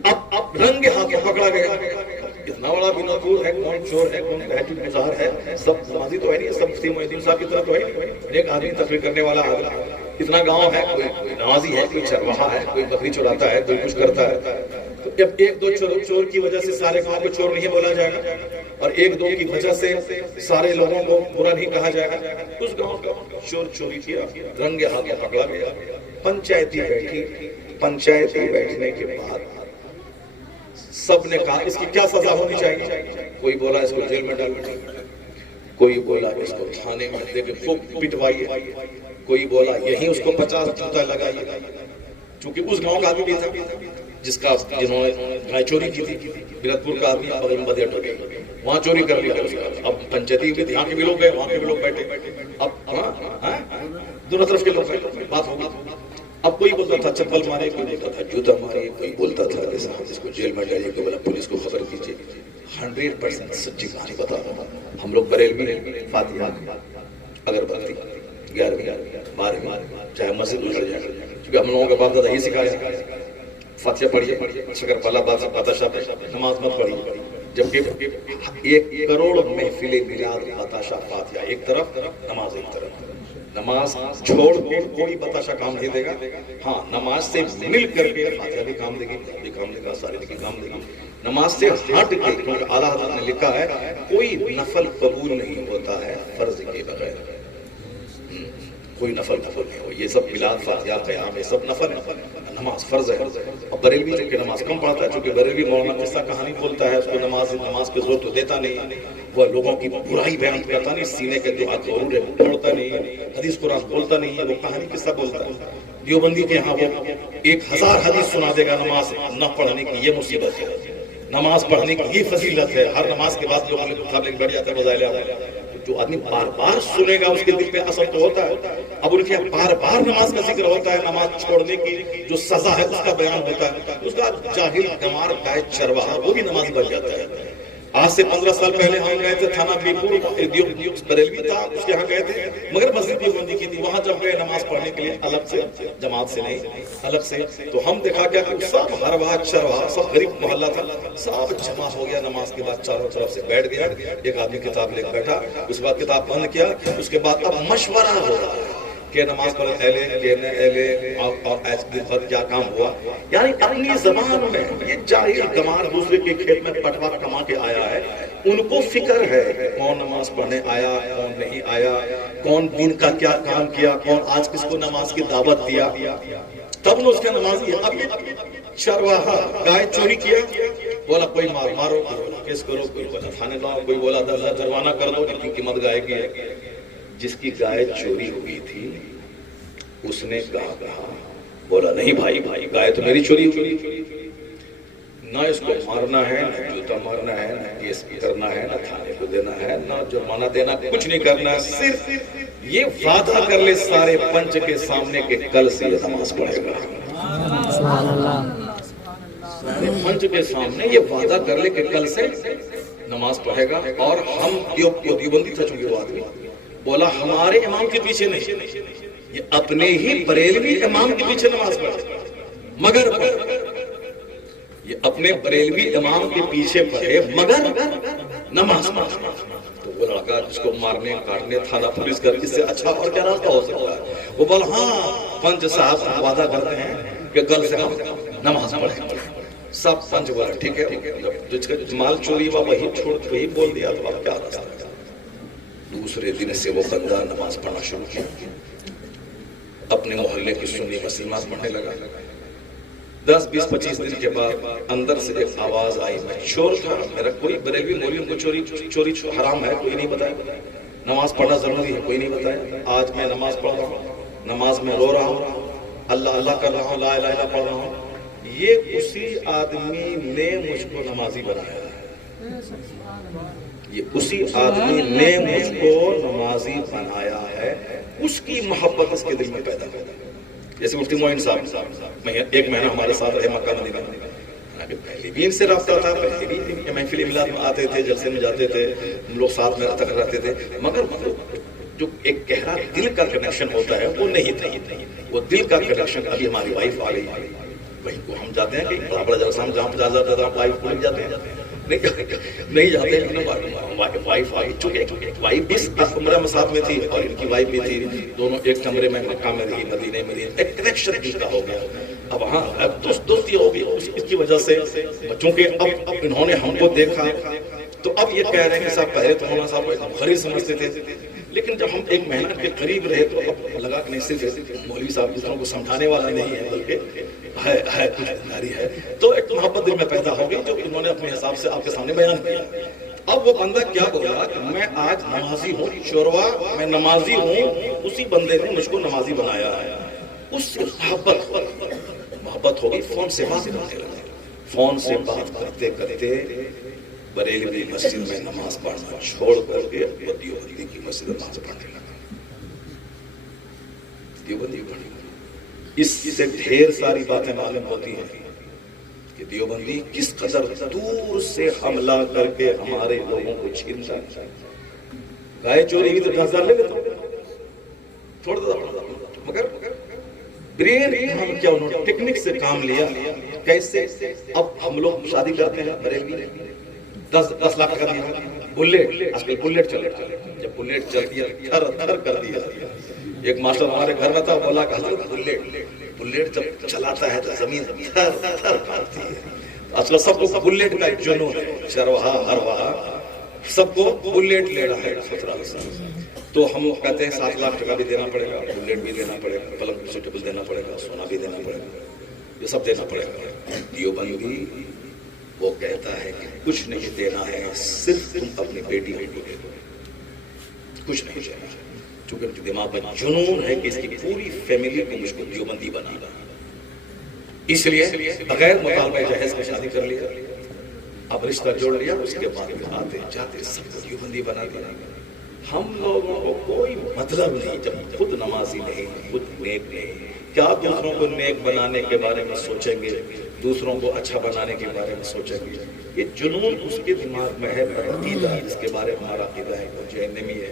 اب رنگ ہاتھ پکڑا گیا. اتنا بڑا بنا دور ہے کون چور ہے کون تہجد گزار ہے سب نمازی تو ہے نہیں سب مفتی محی الدین صاحب کی طرح تو ہے نہیں. ایک آدمی تقریر کرنے والا آدمی اتنا گاؤں ہے کوئی نمازی ہے کوئی چرواہا ہے کوئی بکری چراتا ہے کوئی کچھ کرتا ہے. تو جب 1-2 چور کی وجہ سے سارے گاؤں کو چور نہیں بولا جائے گا اور 1-2 کی وجہ سے سارے لوگوں کو برا نہیں کہا جائے گا. اس گاؤں کا چور چوری کیا رنگ ہاتھ پکڑا گیا. پنچایتی بیٹھی. پنچایتی بیٹھنے کے بعد سب نے کہا اس کی کیا سزا ہونی چاہیے. کوئی بولا اس کو جیل میں ڈالو کوئی بولا اس کو تھانے میں دے کے خوب پٹوائیے کوئی بولا یہیں اس کو 50 جوتا لگائیے. چونکہ اس گاؤں کا آدمی بھی تھا جنہوں نے گائے چوری کی تھی. بیرتپور کا آدمی بغل میں بدیٹ ہو گیا وہاں چوری کر لیا. اب پنچایتی بھی یہاں کے بھی لوگ گئے وہاں کے بھی لوگ بیٹھے. اب دونوں طرف کے لوگ بات ہوگی. اب کوئی بولتا تھا چپل مارے کوئی بولتا تھا جوتا مارے کوئی بولتا تھا جیسا ہم اس کو جیل میں ڈالیے کوئی بولا پولیس کو خبر کیجیے. 100% سچی کہانی بتا رہا ہوں. ہم لوگ بریلوی فاتحہ اگربتی 11ویں 12ویں چاہے مسجد گزر جائے کیونکہ ہم لوگوں کا باپ دادا یہ سکھایا فاتحہ پڑھیے شکر پلا بات بادشاہ نماز مت پڑھیے. جبکہ 1 کروڑ محفل میلاد بادشاہ فاتحہ ایک طرف نماز ایک طرف. نماز چھوڑ کے کوئی بتاشا کام نہیں دے گا. ہاں نماز سے مل کر کے فاتحہ بھی کام دے گی بھی کام دے گا سارے بھی کام دے گی. نماز سے ہٹ کے کیونکہ اعلیٰ حضرت نے لکھا ہے کوئی نفل قبول نہیں ہوتا ہے فرض کے بغیر. کوئی نفل نہیں ہو. یہ سب میلاد فاتحہ قیام یہ سب نفل نماز فرض ہے. اور بریلوی چونکہ نماز کم پڑھتا ہے چونکہ بریلوی مولانا قصہ کہانی بولتا ہے اس کو نماز پہ زور تو دیتا نہیں. وہ لوگوں کی برائی بیان کرتا نہیں سینے کے جو ہاتھ ضرور ہے وہ پڑھتا نہیں حدیث قرآن بولتا نہیں ہے وہ کہانی قصہ بولتا ہے. دیوبندی کے یہاں وہ 1000 حدیث سنا دے گا نماز نہ پڑھنے کی. یہ مصیبت ہے نماز پڑھنے کی یہ فضیلت ہے، ہر نماز کے بعد جو مطابق بڑھ جاتا ہے مظاہرہ، جو آدمی بار بار سنے گا اس کے دل پہ اثر تو ہوتا ہے۔ اب ان کے بار بار نماز کا ذکر ہوتا ہے، نماز چھوڑنے کی جو سزا ہے اس کا بیان ہوتا ہے، اس کا جاہل گمار گائے چرواہا وہ بھی نمازی بن جاتا ہے۔ آج سے 15 سال پہلے ہم گئے تھے تھانہ بیپور، بریلوی تھا، اس کے ہاں گئے تھے، مگر مسجد دیوبندی کی تھی، وہاں جب گئے نماز پڑھنے کے لیے الگ سے، جماعت سے نہیں الگ سے، تو ہم دیکھا کیا کہ سب ہرواہ چرواہا، سب غریب محلہ تھا، سب جمع ہو گیا، نماز کے بعد چاروں طرف سے بیٹھ گیا، ایک آدمی کتاب لے بیٹھا، اس کے بعد کتاب بند کیا، اس کے بعد اب مشورہ ہو رہا ہے کہ نماز پڑھنے اہلے کہ نہ اہلے، اور ایس دن بھر کیا کام ہوا، یعنی اپنی زبان میں یہ جاہل گمار دوسرے کے کھیت میں پٹوا کما کے آیا ہے، ان کو فکر ہے کہ کون نماز پڑھنے آیا، کون نہیں آیا، کون دین کا کیا کام کیا، کون آج کس کو نماز کی دعوت دیا، تب نے اس کے نمازی ہے۔ اب یہ چرواہا گائے چوری کیا، بولا کوئی مارو، کوئی بولا کیس کرو، کوئی بولا تھانے لاؤ، کوئی بولا 10,000 جرمانہ کر دو، اتنی قیمت گائے کی ہے۔ جس کی گائے چوری ہوئی تھی اس نے کہا، بولا نہیں بھائی گائے تو میری چوری ہوئی، نہ اس کو مارنا ہے، نہ جوتا مارنا ہے، نہ کیس کرنا ہے، نہ تھانے کو دینا ہے، نہ جرمانہ دینا، کچھ نہیں کرنا ہے، صرف یہ وعدہ کر لے سارے پنچ کے سامنے کہ کل سے یہ نماز پڑھے گا۔ پنچ کے سامنے یہ وعدہ کر لے کہ کل سے نماز پڑھے گا، اور ہم دیوبندی تھا چونکہ وہ آدمی، بولا ہمارے امام کے پیچھے نہیں، یہ اپنے ہی بریلوی امام کے پیچھے نماز پڑھے، مگر یہ اپنے بریلوی امام کے پیچھے پڑھے مگر نماز پڑھے۔ تو وہ لڑکا جس کو مارنے کاٹنے تھانہ پولیس کر، اس سے اچھا اور کیا راستہ ہو سکتا ہے؟ وہ بولا ہاں پنچ صاحب وعدہ کرتے ہیں کہ کل سے ہم نماز پڑھیں گے۔ سب پنچ بولا ٹھیک ہے، جس کا مال چوری ہوا وہی بول دیا، تو اب کیا راستہ ہے؟ دوسرے دن سے وہ بندہ نماز پڑھنا شروع کیا، اپنے محلے کی سنی مسلمات پڑھنے لگا۔ 10 20 25 دن کے بعد اندر سے ایک آواز آئی، میں چور تھا، میرا کوئی بریلوی مولوی کو چوری حرام ہے کوئی نہیں بتایا، نماز پڑھنا ضروری ہے کوئی نہیں بتایا، آج میں نماز پڑھ رہا ہوں، نماز میں رو رہا ہوں، اللہ اللہ کر رہا ہوں، لا الہ الا پڑھ رہا ہوں، یہ اسی آدمی نے مجھ کو نمازی بنایا ہے، یہ اسی آدمی نے مجھ کو نمازی بنایا ہے، اس کی محبت اس کے دل میں پیدا ہو۔ جیسے مفتی معین صاحب ایک مہینہ ہمارے ساتھ رہے مکہ مدینہ میں، پہلے بھی ان سے رابطہ تھا، پہلے بھی محفل میلاد میں آتے تھے، جلسے میں جاتے تھے، ہم لوگ ساتھ میں رہتے تھے، مگر جو ایک گہرا دل کا کنیکشن ہوتا ہے وہ نہیں تھا، وہ دل کا کنیکشن ابھی ہماری وائف آ گئی، وہیں کو ہم جاتے ہیں کہ بڑا بڑا جلسہ ہم جہاں پہ جاتا تھا وائف کو جاتے ہیں، نہیں جاتے ہیں، وائف آئی، چونکہ وائف بھی اس کمرے میں ساتھ میں تھی اور ان کی وائف بھی تھی، دونوں ایک کمرے میں مکہ میں رہی، مدینے میں رہی، ایک کنیکشن دل کا ہو گیا، اب ہاں دوستی ہو گئی، اس کی وجہ سے چونکہ اب انہوں نے ہم کو دیکھا تو اب یہ کہہ رہے ہیں کہ صاحب پہلے تو مولانا صاحب کو غریب سمجھتے تھے، لیکن جب ہم ایک مہینہ کے قریب رہے تو اب لگا کہ نہیں صرف مولوی صاحب دوسروں کو سمجھانے والا نہیں ہے بلکہ ہے کچھ بیماری ہے، تو ایک محبت دل میں پیدا ہو گئی جو انہوں نے اپنے حساب سے آپ کے سامنے بیان کیا۔ اب وہ بندہ کیا بولا کہ میں آج نمازی ہوں، چوروا میں نمازی ہوں، اسی بندے نے مجھ کو نمازی بنایا ہے، اس سے محبت ہو گئی، فون سے بات کرنے لگے، فون سے بات کرتے کرتے بریلوی مسجد میں نماز پڑھنا چھوڑ کر کے وہ دیوبندی کی مسجد میں نماز پڑھنے لگا، دیوبندی پڑھنے لگا۔ اس سے ڈھیر ساری باتیں معلوم ہوتی ہیں کہ دیوبندی کس قدر دور سے حملہ کر کے ہمارے لوگوں کو چھینتا ہے۔ گائے چوری کی تو 10,000 لے لیتے چھوڑ دو، مگر برین ہم کیا انہوں نے ٹیکنک سے کام لیا، کیسے؟ اب ہم لوگ شادی کرتے ہیں بریلوی 10 لاکھ کا دیا، بلیٹ، آج کل بلیٹ چل رہا ہے، جب بلیٹ چلتی ہے تھر تھر کر دیا۔ ایک ماسٹر ہمارے گھر میں تھا، بولا کہ حضرت بلیٹ جب چلاتا ہے تو زمین تھر تھر کرتی ہے۔ آج کل سب کو بلیٹ کا جنون ہے، چرواہا ہرواہا سب کو بلیٹ لے رہا ہے 17 سال، تو ہم کہتے ہیں 7 لاکھ ٹکا بھی دینا پڑے گا، بلیٹ بھی دینا پڑے گا، پلنگ سوٹیبل دینا پڑے گا، سونا بھی دینا پڑے گا، یہ سب دینا پڑے گا۔ دیوبندی وہ کہتا ہے کہ کچھ نہیں دینا ہے، صرف تم اپنی بیٹی کو دے دو، کچھ نہیں چاہیے، چونکہ ان کے دماغ میں جنون ہے کہ اس کی پوری فیملی کو مجھ کو دیوبندی بنانا، اس لیے بغیر مطالبہ جہیز میں شادی کر لیا، اب رشتہ جوڑ لیا، اس کے بعد میں آتے جاتے سب کو دیوبندی بنا دیا۔ ہم لوگوں کو کوئی مطلب نہیں جب خود نمازی نہیں، خود نیک نہیں، کیا دوسروں کو نیک بنانے کے بارے میں سوچیں گے، دوسروں کو اچھا بنانے کے بارے میں سوچیں گے؟ یہ جنون اس کے دماغ میں ہے، عقیدہ جس کے بارے میں ہمارا عقیدہ ہے وہ جہنمی ہے،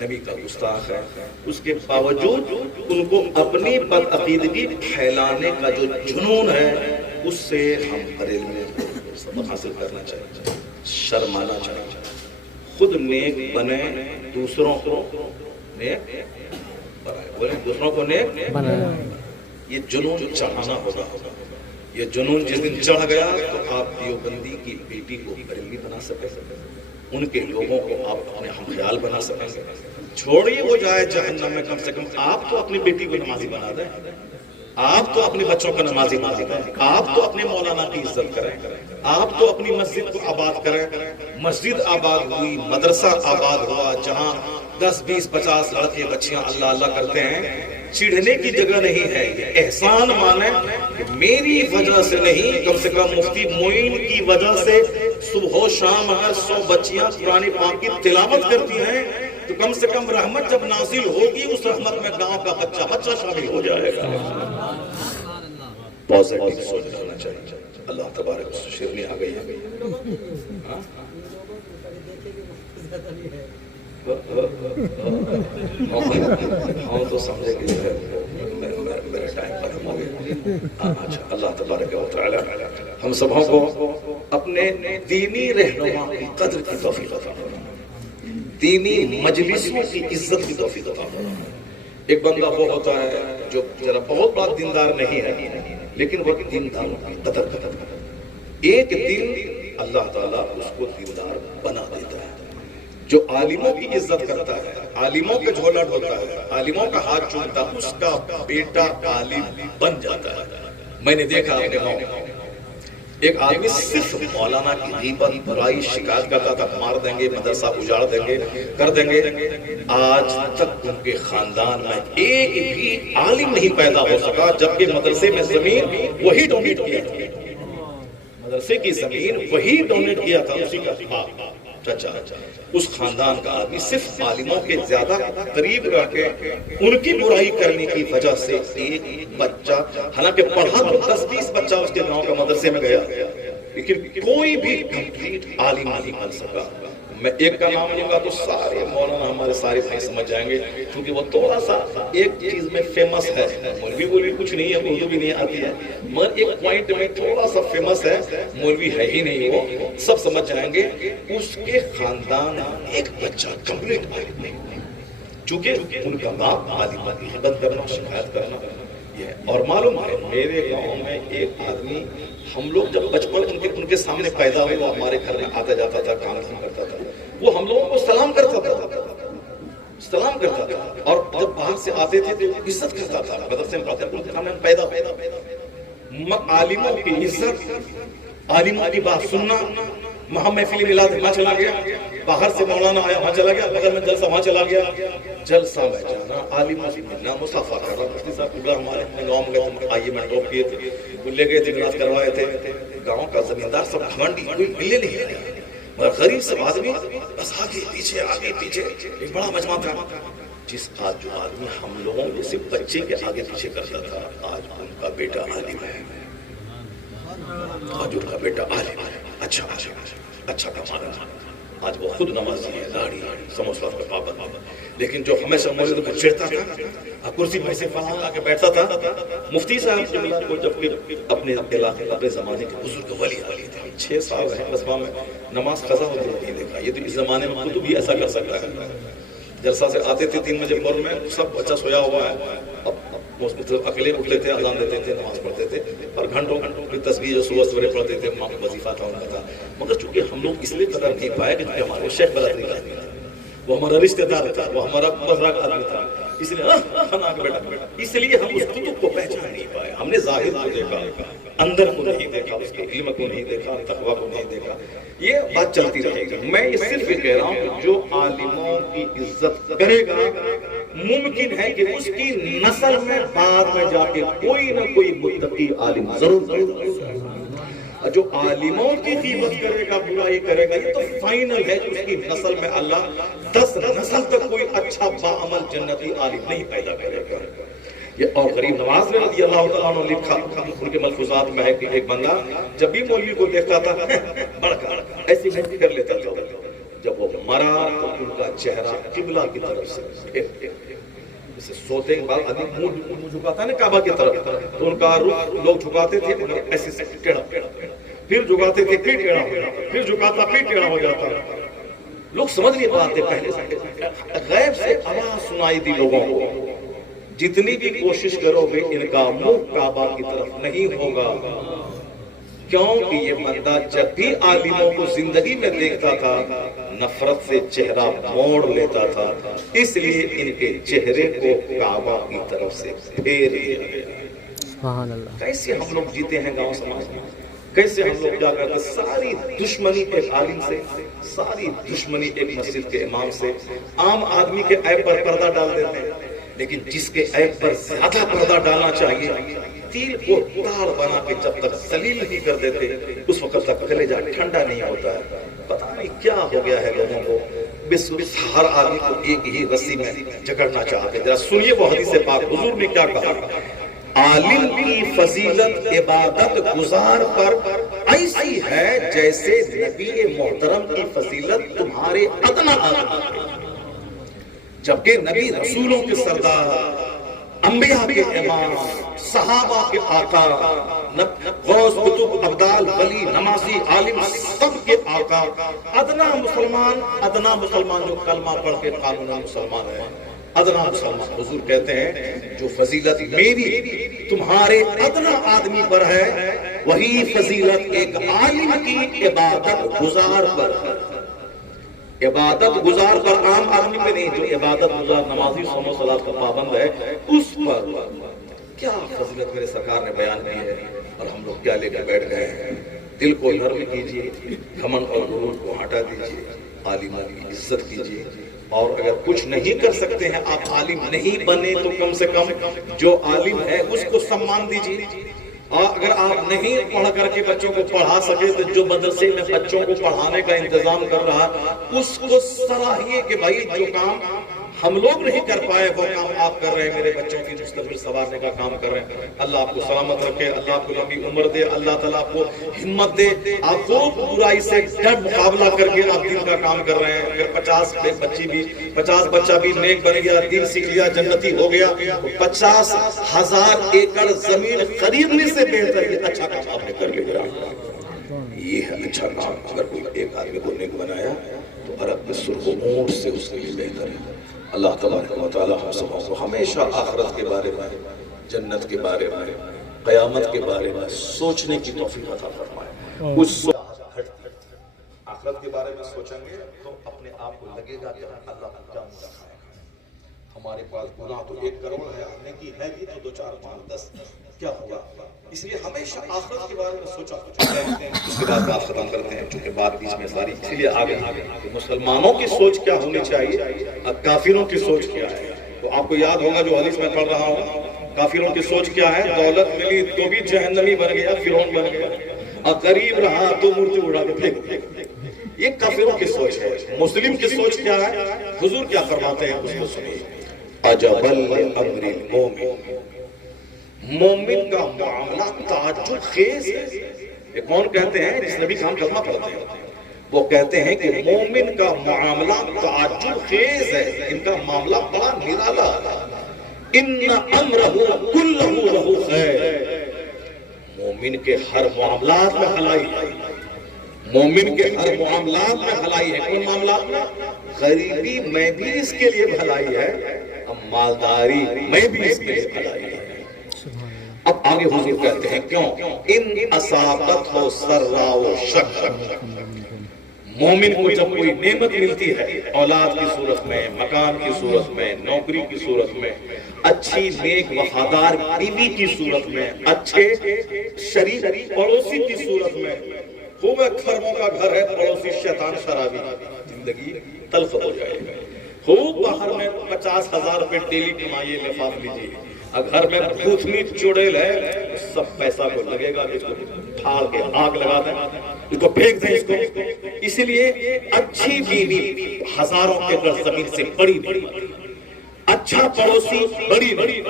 نبی کا گستاخ ہے، اس کے باوجود ان کو اپنی بد عقیدگی پھیلانے کا جو جنون ہے اس سے ہم بریلویوں کو سبق حاصل کرنا چاہیے، شرمانا چاہیے، خود نیک بنے، دوسروں کو نیک بنائے، بولے دوسروں کو نیک بنائے۔ یہ جنون چڑھانا ہوگا، یہ جنون جس دن چڑھ گیا تو آپ دیوبندی کی بیٹی کو بریلوی بنا سکیں، ان کے لوگوں کو آپ اپنے ہم خیال بنا سکیں گے۔ چھوڑیے وہ جائے جہنم میں، کم سے کم آپ تو اپنی بیٹی کو نمازی بنا دیں، آپ تو اپنے بچوں کو نمازی بنا دیں، آپ تو اپنے مولانا کی عزت کریں، آپ تو اپنی مسجد کو آباد کریں۔ مسجد آباد ہوئی، مدرسہ آباد ہوا، جہاں 10 20 50 لڑکے بچیاں اللہ اللہ کرتے ہیں، چڑھنے کی جگہ نہیں ہے، یہ احسان مانیں کہ میری وجہ سے نہیں، کم سے کم مفتی معین کی وجہ سے صبح و شام اگر 100 بچیاں قرآن پاک کی تلاوت کرتی ہیں تو کم سے کم رحمت جب نازل ہوگی اس رحمت میں گاؤں کا بچہ بچہ شامل ہو جائے گا۔ پازیٹیو سوچ رکھنا چاہیے۔ اللہ تبارک شیرنی آ گئی ہے، ہاں تو سمجھے کہ میرے ٹائم ختم ہو گیا۔ اچھا، اللہ تبارک و تعالی ہم سبوں کو اپنے دینی رہنما کی قدر کی توفیق عطا فرمائے، دینی مجلسوں کی عزت کی توفیق عطا فرمائے۔ ایک بندہ وہ ہوتا ہے جو ذرا بہت بات دیندار نہیں ہے لیکن وہ دینداروں کی قدر کرتا ہے، ایک دن اللہ تعالیٰ اس کو دیندار بنا دیتا ہے۔ جو عالموں کی عزت کرتا ہے، عالموں کے جھولا ڈھوتا ہے، عالموں کا ہاتھ چومتا ہے، اس کا بیٹا عالم بن جاتا ہے۔ میں نے دیکھا اپنے گاؤں ایک آدمی صرف مولانا کی غیبت برائی شکایت کرتا تھا، مار دیں گے، مدرسہ اجاڑ دیں گے، کر دیں گے۔ آج تک ان کے خاندان میں ایک بھی عالم نہیں پیدا ہو سکا، جبکہ مدرسے میں زمین وہی ڈونیٹ کیا تھا، مدرسے کی زمین وہی ڈونیٹ کیا تھا، اسی کا چچا اس خاندان کا آدمی صرف عالموں کے زیادہ قریب رہ کے ان کی برائی کرنے کی وجہ سے ایک بچہ، حالانکہ پڑھا تو 10 20 بچہ اس کے گاؤں کا مدرسے میں گیا لیکن کوئی بھی کمپلیٹ عالم نہیں بن سکا۔ میں ایک کا نام لوں گا تو سارے مولانا ہمارے سارے بھائی سمجھ جائیں گے، کیونکہ وہ تھوڑا سا ایک چیز میں فیمس ہے، مولوی بولوی کچھ نہیں ہے، اردو بھی نہیں آتی ہے، مگر ایک پوائنٹ میں تھوڑا سا فیمس ہے، مولوی ہے ہی نہیں، وہ سب سمجھ جائیں گے۔ اس کے خاندان ایک بچہ کمپلیٹ عالم نہیں، چونکہ ان کا باپ عالم کی خدمت کرنا، شکایت کرنا یہ۔ اور معلوم ہے میرے گاؤں میں ایک آدمی، ہم لوگ جب بچپن ان کے سامنے پیدا ہوئے، وہ ہمارے گھر میں آتا جاتا تھا، کام دھام کرتا تھا، وہ ہم لوگوں کو سلام کرتا تھا، اور جب باہر سے آتے تھے تو عزت کرتا تھا، مدرسے میں پڑھتے ہم پیدا عالموں کی عزت، عالموں کی بات سننا۔ وہاں محفل میلاد وہاں چلا گیا، باہر سے مولانا آیا وہاں چلا گیا، بغل میں جلسہ وہاں چلا گیا، جلسہ میں جانا، عالموں سے ملنا، مصافحہ کرنا۔ مفتی صاحب پورا ہمارے گاؤں میں گئے تھے، آئیے میں ڈراپ کیے تھے، وہ لے گئے تھے، میلاد کروائے تھے۔ گاؤں کا زمیندار سب گھمنڈی، کوئی ملے نہیں ہے، مگر غریب سب آدمی بس آگے پیچھے ایک بڑا مجمع تھا۔ جس جو آدمی ہم لوگوں میں سے بچے کے آگے پیچھے کرتا تھا، آج ان کا بیٹا عالم ہے، آج ان کا بیٹا عالم ہے، اچھا کمانا، آج وہ خود نمازی ہے، داڑھی سموسہ کا پابند، لیکن جو ہمیشہ مسجد میں چڑھتا تھا، کرسی میں سے فلاں آ کے بیٹھتا تھا۔ مفتی صاحب کو جب کہ اپنے علاقے اپنے زمانے کے بزرگ ولی تھے، 6 سال رہے قصبہ میں، نماز قضا ہوتی نہیں دیکھا۔ یہ تو اس زمانے میں خود بھی ایسا کر سکتا ہے۔ جلسہ سے آتے تھے 3 بجے بھور میں، سب بچہ سویا ہوا ہے، اکیلے اٹھتے تھے، اذان دیتے تھے، نماز پڑھتے تھے، اور گھنٹوں کی تسبیح جو صبح سویرے پڑھتے تھے، وظیفہ تھا ان کا تھا۔ مگر چونکہ ہم لوگ اس لیے قدر نہیں پائے کہ ہمارے شیخ بلادری کا آدمی تھا، وہ ہمارا رشتہ دار تھا، وہ ہمارا مزرعہ کا آدمی تھا، اس لیے ہم اس کتب کو پہچان نہیں پائے۔ ہم نے ظاہر کو دیکھا، اندر کو نہیں دیکھا، اس کے علم کو نہیں دیکھا، تقویٰ کو نہیں دیکھا۔ یہ بات چلتی رہے گی۔ میں یہ صرف یہ کہہ رہا ہوں کہ جو عالموں کی عزت کرے گا، ممکن ہے کہ اس کی نسل میں بعد میں جا کے کوئی نہ کوئی متقی عالم ضرور۔ اور جو عالموں کی غیبت کرے گا، برائی کرے گا، یہ تو فائنل ہے کہ اس کی نسل میں اللہ 10 نسل تک کوئی اچھا باعمل جنتی عالم نہیں پیدا کرے گا۔ یہ اور غریب نواز رضی اللہ تعالیٰ عنہ لکھا، ان کے ملفوظات میں ہے کہ ایک بندہ جب بھی مولوی کو دیکھتا تھا بڑھ کر ایسی منتی کر لیتا تھا، جب وہ مرا تو ان کا چہرہ قبلہ کی طرف سے جیسے سوتے کے بعد آدمی منہ جھکاتا ہے نا کعبہ کی طرف، تو ان کا رخ لوگ جھکاتے تھے ایسے سے ٹیڑھا، پھر جھکاتے تھے پھر ٹیڑھا، پھر جھکاتا پھر ٹیڑھا ہو جاتا۔ لوگ سمجھ نہیں پاتے، پہلے سے غیب سے آواز سنائی دی لوگوں کو، جتنی بھی کوشش کرو گے ان کا منہ کعبہ کی طرف نہیں ہوگا، کیونکہ یہ بندہ جب بھی عالموں کو زندگی میں دیکھتا تھا نفرت سے چہرہ موڑ لیتا تھا، اس لیے ان کے چہرے کو کعبہ کی طرف سے پھیر دیا گیا۔ سبحان اللہ۔ کیسے ہم لوگ جیتے ہیں گاؤں سماج میں، کیسے ہم لوگ کیا کرتے، ساری دشمنی ایک عالم سے، ساری دشمنی ایک مسجد کے امام سے، عام آدمی کے عیب پر پردہ ڈال دیتے ہیں، لیکن جس کے عیب پر زیادہ پردہ ڈالنا چاہیے، تیل کو تار بنا کے جب تک ذلیل نہیں کر دیتے اس وقت تک کلیجہ ٹھنڈا نہیں ہوتا ہے۔ پتہ نہیں کیا ہو گیا ہے لوگوں کو، بس ہر آدمی کو ایک ہی رسی میں جکڑنا چاہتے ہیں۔ ذرا سنیے وہ حدیث پاک، حضور نے کیا کہا، عالم کی فضیلت عبادت گزار پر ایسی ہے جیسے نبی محترم کی فضیلت تمہارے ادنا آدمی، جبکہ نبی رسولوں کے سردار، انبیاء کے امام، صحابہ کے آقا، غوث قطب ابدال ولی نمازی عالم سب کے آقا، ادنا مسلمان جو کلمہ پڑھ کے قانون مسلمان ہے، ادنا مسلمان، حضور کہتے ہیں جو فضیلت میری تمہارے ادنا آدمی پر ہے وہی فضیلت ایک عالم کی عبادت گزار پر ہے۔ عبادت گزار پر، عام آدمی پہ نہیں، جو عبادت گزار نمازی صوم و صلات کا پابند ہے اس پر کیا فضیلت میرے سرکار نے بیان کی ہے، اور ہم لوگ کیا لے کر بیٹھ گئے ہیں۔ دل کو نرم کیجئے، گھمنڈ اور غرور کو ہٹا دیجئے، عالموں کی عزت کیجئے، اور اگر کچھ نہیں کر سکتے ہیں، آپ عالم نہیں بنے تو کم سے کم جو عالم ہے اس کو سمان دیجئے، اور اگر آپ نہیں پڑھ کر کے بچوں کو پڑھا سکے تو جو مدرسے میں بچوں کو پڑھانے کا انتظام کر رہا اس کو سراہیے کہ بھائی جو کام ہم لوگ نہیں کر پائے وہ کام آپ کر رہے ہیں، میرے بچوں کی مستقبل سنوارنے کا کام کر رہے ہیں۔ اللہ آپ کو سلامت رکھے، اللہ آپ کو لمبی عمر دے، اللہ تعالیٰ آپ کو ہمت دے، آپ کو برائی سے ڈٹ مقابلہ کر کے آپ دین کا کام کر رہے ہیں۔ اگر 50 بچہ بھی نیک بن گیا، دین سیکھ لیا، جنتی ہو گیا، 50,000 ایکڑ زمین خریدنے سے بہتر یہ اچھا کام آپ نے کر لیا۔ یہ ہے اچھا کام، اگر کوئی ایک آدمی کو نیک بنایا تو عرب میں سرخ و اونٹ سے اس کے لیے بہتر ہے۔ اللہ تبارک و تعالی ہم سب کو ہمیشہ آخرت کے بارے میں، جنت کے بارے میں، قیامت کے بارے میں سوچنے کی توفیق عطا فرمائے۔ آخرت کے بارے میں سوچیں گے تو اپنے آپ کو لگے گا کہ اللہ کو کیا مدد ہے۔ ہمارے پاس گناہ تو 1 کروڑ ہے، نیکی ہے بھی تو 2 4 5 10 کیا ہوگا، اس لیے ہمیشہ آخرت کے بارے میں سوچا کرتے ہیں۔ اس کے بعد بات ختم کرتے ہیں چونکہ بات بیچ میں ساری، اس لیے آگے مسلمانوں کی سوچ کیا ہونی چاہیے اور کافروں کی سوچ کیا ہے۔ تو آپ کو یاد ہوگا جو حدیث میں پڑھ رہا ہوں، کافروں کی سوچ کیا ہے، دولت ملی تو بھی جہنمی بن گیا، فرعون بن گیا، اور غریب رہا تو مورتی اڑا کے پھینک دیا۔ یہ کافروں کی سوچ ہے۔ مسلم کی سوچ کیا ہے، حضور کیا فرماتے ہیں اس کو سنیے، عجبا لامر المومن، مومن کا معاملہ تعجب خیز ہے۔ یہ کون کہتے ہیں؟ جس نبی کا ہم کلمہ پڑھتے ہیں، وہ کہتے ہیں کہ مومن کا معاملہ تعجب خیز ہے، ان کا معاملہ بڑا نرالا ہے۔ ان امرہ کلہ لہ خیر، مومن کے ہر معاملات میں بھلائی ہے، مومن کے ہر معاملات میں بھلائی ہے۔ کون معاملات میں؟ غریبی میں بھی اس کے لیے بھلائی ہے، اب مالداری میں بھی اس کے لیے بھلائی ہے۔ اب آگے حضور کہتے ہیں کیوں؟ ان اصابت ہو سرا و شکر، مومن کو جب کوئی نعمت ملتی ہے، اولاد کی صورت میں، مکان کی صورت میں، نوکری کی صورت میں، اچھی نیک وفادار بیوی کی صورت میں، اچھے شریف پڑوسی کی صورت میں، خوب خرموں کا گھر ہے، پڑوسی شیطان شرابی، زندگی تلخ ہو جائے گا۔ خوب باہر میں 50,000 روپے ڈیلی کمائیے، لفاف لیجیے، گھر میں بھوتنی چڑیل ہے سب پیسہ کو لگے گا اس کو پھاڑ کے آگ لگا دیں اس کو پھینک دیں اس کو. اسی لیے اچھی بیوی ہزاروں ایکڑ زمین سے بڑی نہیں, اچھا پڑوسی بڑی نہیں.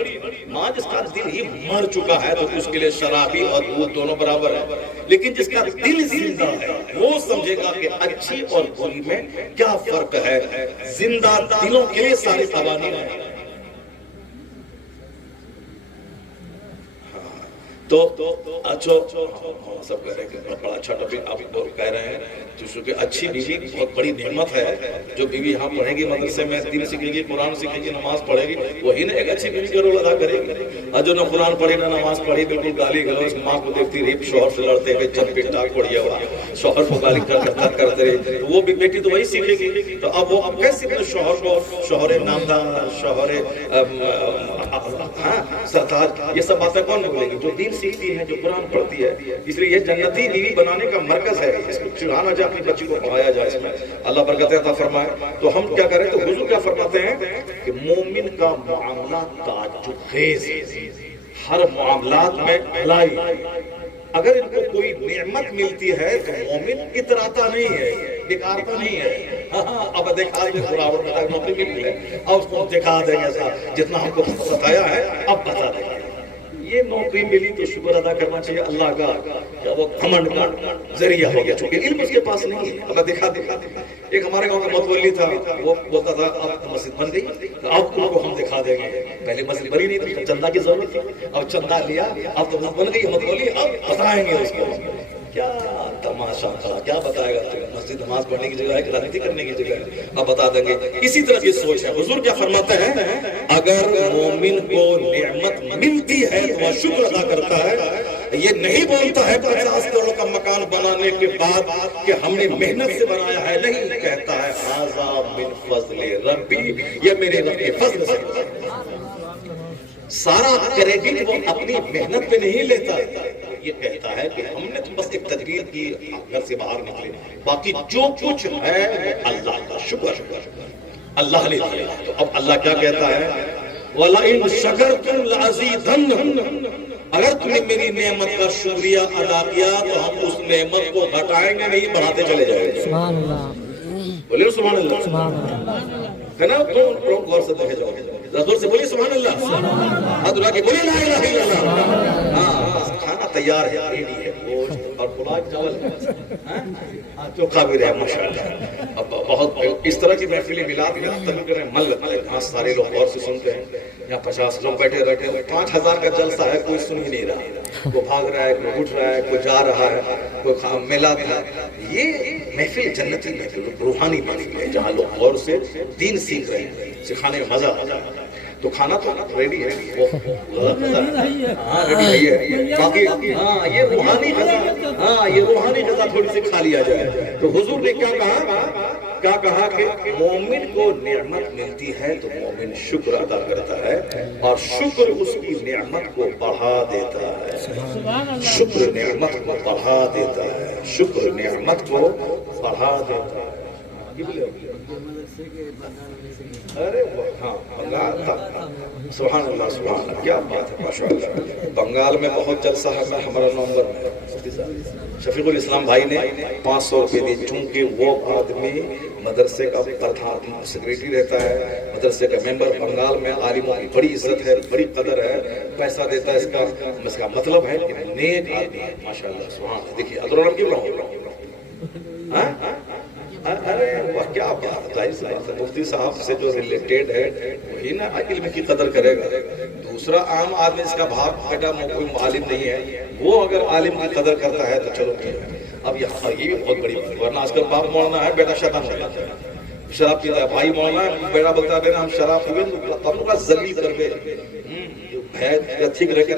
ماں جس کا دل ہی مر چکا ہے تو اس کے لیے شرابی اور دودھ دونوں برابر ہے, لیکن جس کا دل زندہ ہے وہ سمجھے گا کہ اچھی اور بری میں کیا فرق ہے. زندہ دلوں کے لیے سارے قوانین ہیں. تو اچھا سب کہہ رہے ہیں بڑا اچھا ٹاپک آپ کہہ رہے ہیں, چونکہ اچھی بیوی بہت بڑی نعمت ہے. جو بیوی یہاں پڑھے گی مدرسے میں دین سیکھے گی, قرآن سیکھے گی, نماز پڑھے گی, وہی نہ ایک اچھی بیوی کا رول ادا کرے گی. اور جو نہ قرآن پڑھی نہ نماز پڑھی, بالکل گالی گلوچ, ماں کو دیکھتی رہی شوہر سے لڑتے ہوئے چند پٹ ٹاک پڑیا ہوا, شوہر کو گالی کرتے رہے, تو وہ بھی بیٹی تو وہی سیکھے گی. تو اب وہ اب کیسے اپنے شوہر کو شوہر نامدار, شوہر سرتاج, یہ سب باتیں کون بولے گی؟ جو دین سیکھتی ہے, جو قرآن پڑھتی ہے. اس لیے یہ جنتی بیوی بنانے کا مرکز ہے. اس کو چڑھانا جائے, اپنی بچی کو پڑھایا جائے, اس میں اللہ برکت عطا فرمائے. تو ہم کیا کریں؟ تو حضور کیا فرماتے ہیں کہ مومن کا معاملہ تعجب خیز, ہر معاملات میں بھلائی. اگر ان کو کوئی نعمت ملتی ہے تو مومن اتراتا نہیں ہے, دکھاتا نہیں ہے. اب دیکھا دیں براوٹ میں تک نوکری مل گئی, اب اس کو دکھا دیں ایسا جتنا ہم کو بتایا ہے اب بتا دیں. یہ نوکری ملی تو شکر ادا کرنا چاہیے اللہ کا کہ وہ گھمنڈ کا ذریعہ ہو گیا, چونکہ علم اس کے پاس نہیں ہے. اب دکھا. ایک ہمارے گاؤں کا متولی تھا, وہ بولتا تھا اب مسجد بن گئی تو اب تم کو ہم دکھا دیں گے. پہلے مسجد بنی نہیں تھی, چندہ کی ضرورت تھی, اب چندہ لیا, اب تو بن گئی متولی, اب بتائیں گے اس کو. کیا تماشا تھا, کیا بتائے گا؟ مسجد نماز پڑھنے کی جگہ ہے کہ راجنیتی کرنے کی جگہ ہے, اب بتا دیں گے. اسی طرح کی سوچ ہے. حضور کیا فرماتے ہیں؟ اگر مومن کو نعمت ملتی ہے تو وہ شکر ادا کرتا ہے. یہ نہیں بولتا ہے 50 کروڑ کا مکان بنانے کے بعد کہ ہم نے محنت سے بنایا ہے, نہیں, کہتا ہے ھذا من فضل ربی, یہ میرے رب کے فضل سے. سارا کریڈٹ وہ اپنی محنت پہ نہیں لیتا, یہ کہتا ہے کہ ہم نے تو بس ایک تدبیر کی, گھر سے باہر نکلے, باقی جو کچھ ہے وہ اللہ کا شکر اللہ نے دیا. تو اب اللہ کیا کہتا ہے؟ وَلَئِن شَكَرْتُمْ لَأَزِيدَنَّكُمْ, اگر تم نے میری نعمت کا شکریہ ادا کیا تو ہم اس نعمت کو گھٹائیں گے نہیں, بڑھاتے چلے جائیں گے. سبحان اللہ, بولیے سبحان اللہ. سبحان اللہ ہے نا. تو غور سے دیکھے جاؤ, زور سے بولیے سبحان اللہ. ہاتھ اٹھا کے بولیے لا الہ الا اللہ. ہاں, کھانا تیار ہے, ریڈی ہے, گوشت اور پلاؤ چاول چوکھا بھی رہے ماشاءاللہ. اب بہت اس طرح کی محفلیں میلاد میں تقریر کریں, من لگتا ہے. یہاں سارے لوگ غور سے سنتے ہیں, یہاں 50 لوگ بیٹھے رہتے ہیں, 5000 کا جلسہ ہے, کوئی سن ہی نہیں رہا. کوئی بھاگ رہا ہے, کوئی اٹھ رہا ہے, کوئی جا رہا ہے, کوئی میلاد ہے. یہ محفل جنتی محفل, روحانی محفل ہے جہاں لوگ غور سے دین سیکھ رہے ہیں, سکھانے میں مزہ آتا ہے. تو کھانا تو ریڈی ہے, ہاں ریڈی ہے, باقی ہاں یہ روحانی غذا, ہاں یہ روحانی غذا تھوڑی سی کھا لیا جائے. تو حضور نے کیا کہا کہ مومن کو نعمت ملتی ہے تو مومن شکر ادا کرتا ہے, اور شکر اس کی نعمت کو بڑھا دیتا ہے. شکر نعمت کو بڑھا دیتا ہے, شکر نعمت کو بڑھا دیتا ہے. ارے ہاں, بنگال تھا, سبحان اللہ سبحان اللہ, کیا بات ہے ماشاء اللہ. بنگال میں بہت جلسہ ہے, ہمارا نومبر میں شفیق الاسلام بھائی نے 500 روپے دی, چونکہ وہ آدمی مدرسے کا پردھان سیکریٹری رہتا ہے, مدرسے کا ممبر. بنگال میں عالموں کی بڑی عزت ہے, بڑی قدر ہے, پیسہ دیتا ہے. اس کا مطلب ہے کہ نیک آدمی ہے ماشاء اللہ سبحان اللہ. دیکھیے ادرولم کیوں رہا ہوں, ارے وہ کیا بات ہے. مفتی صاحب سے جو ریلیٹڈ ہے وہی نا علم کی قدر کرے گا. دوسرا عام آدمی جس کا باپ بیٹا کوئی عالم نہیں ہے, وہ اگر عالم کی قدر کرتا ہے تو چلو ٹھیک ہے. اب یہ بھی بہت بڑی بات ہے, ورنہ آج کل باپ مولانا ہے, بیٹا شیطان ہو جاتا ہے, شراب پیتا ہے. بھائی مولانا ہے, بیٹا بولتا ہے ہم شراب پیئیں تو ہم کا ذلیل کر کے ٹھیک رہ کے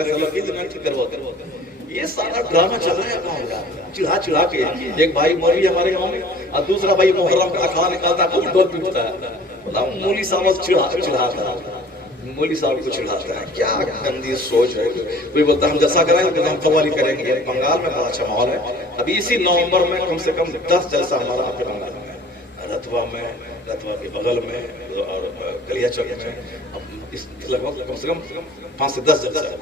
یہ سارا ڈرامہ چل رہا ہے گاؤں کا, چڑھا کے. ایک بھائی مولوی ہمارے گاؤں میں, اور دوسرا بھائی محرم کا اکھڑا نکالتا ہے, ڈول پیٹتا ہے. مولوی صاحب چڑھاتا ہے, مولوی صاحب کو چڑھاتا ہے. کیا گندی سوچ ہے. کوئی بولتا ہے ہم جلسہ کرائیں گے, ہم قوالی کریں گے. بنگال میں بہت اچھا ماحول ہے. ابھی اسی نومبر میں کم سے کم 10 جلسہ ہمارا آپ کے بنگال میں ہے, رتوا میں, رتوا کے بغل میں اور کلیا چوک میں. اس لگ بھگ کم سے کم 5 سے 10 جلسہ ہے.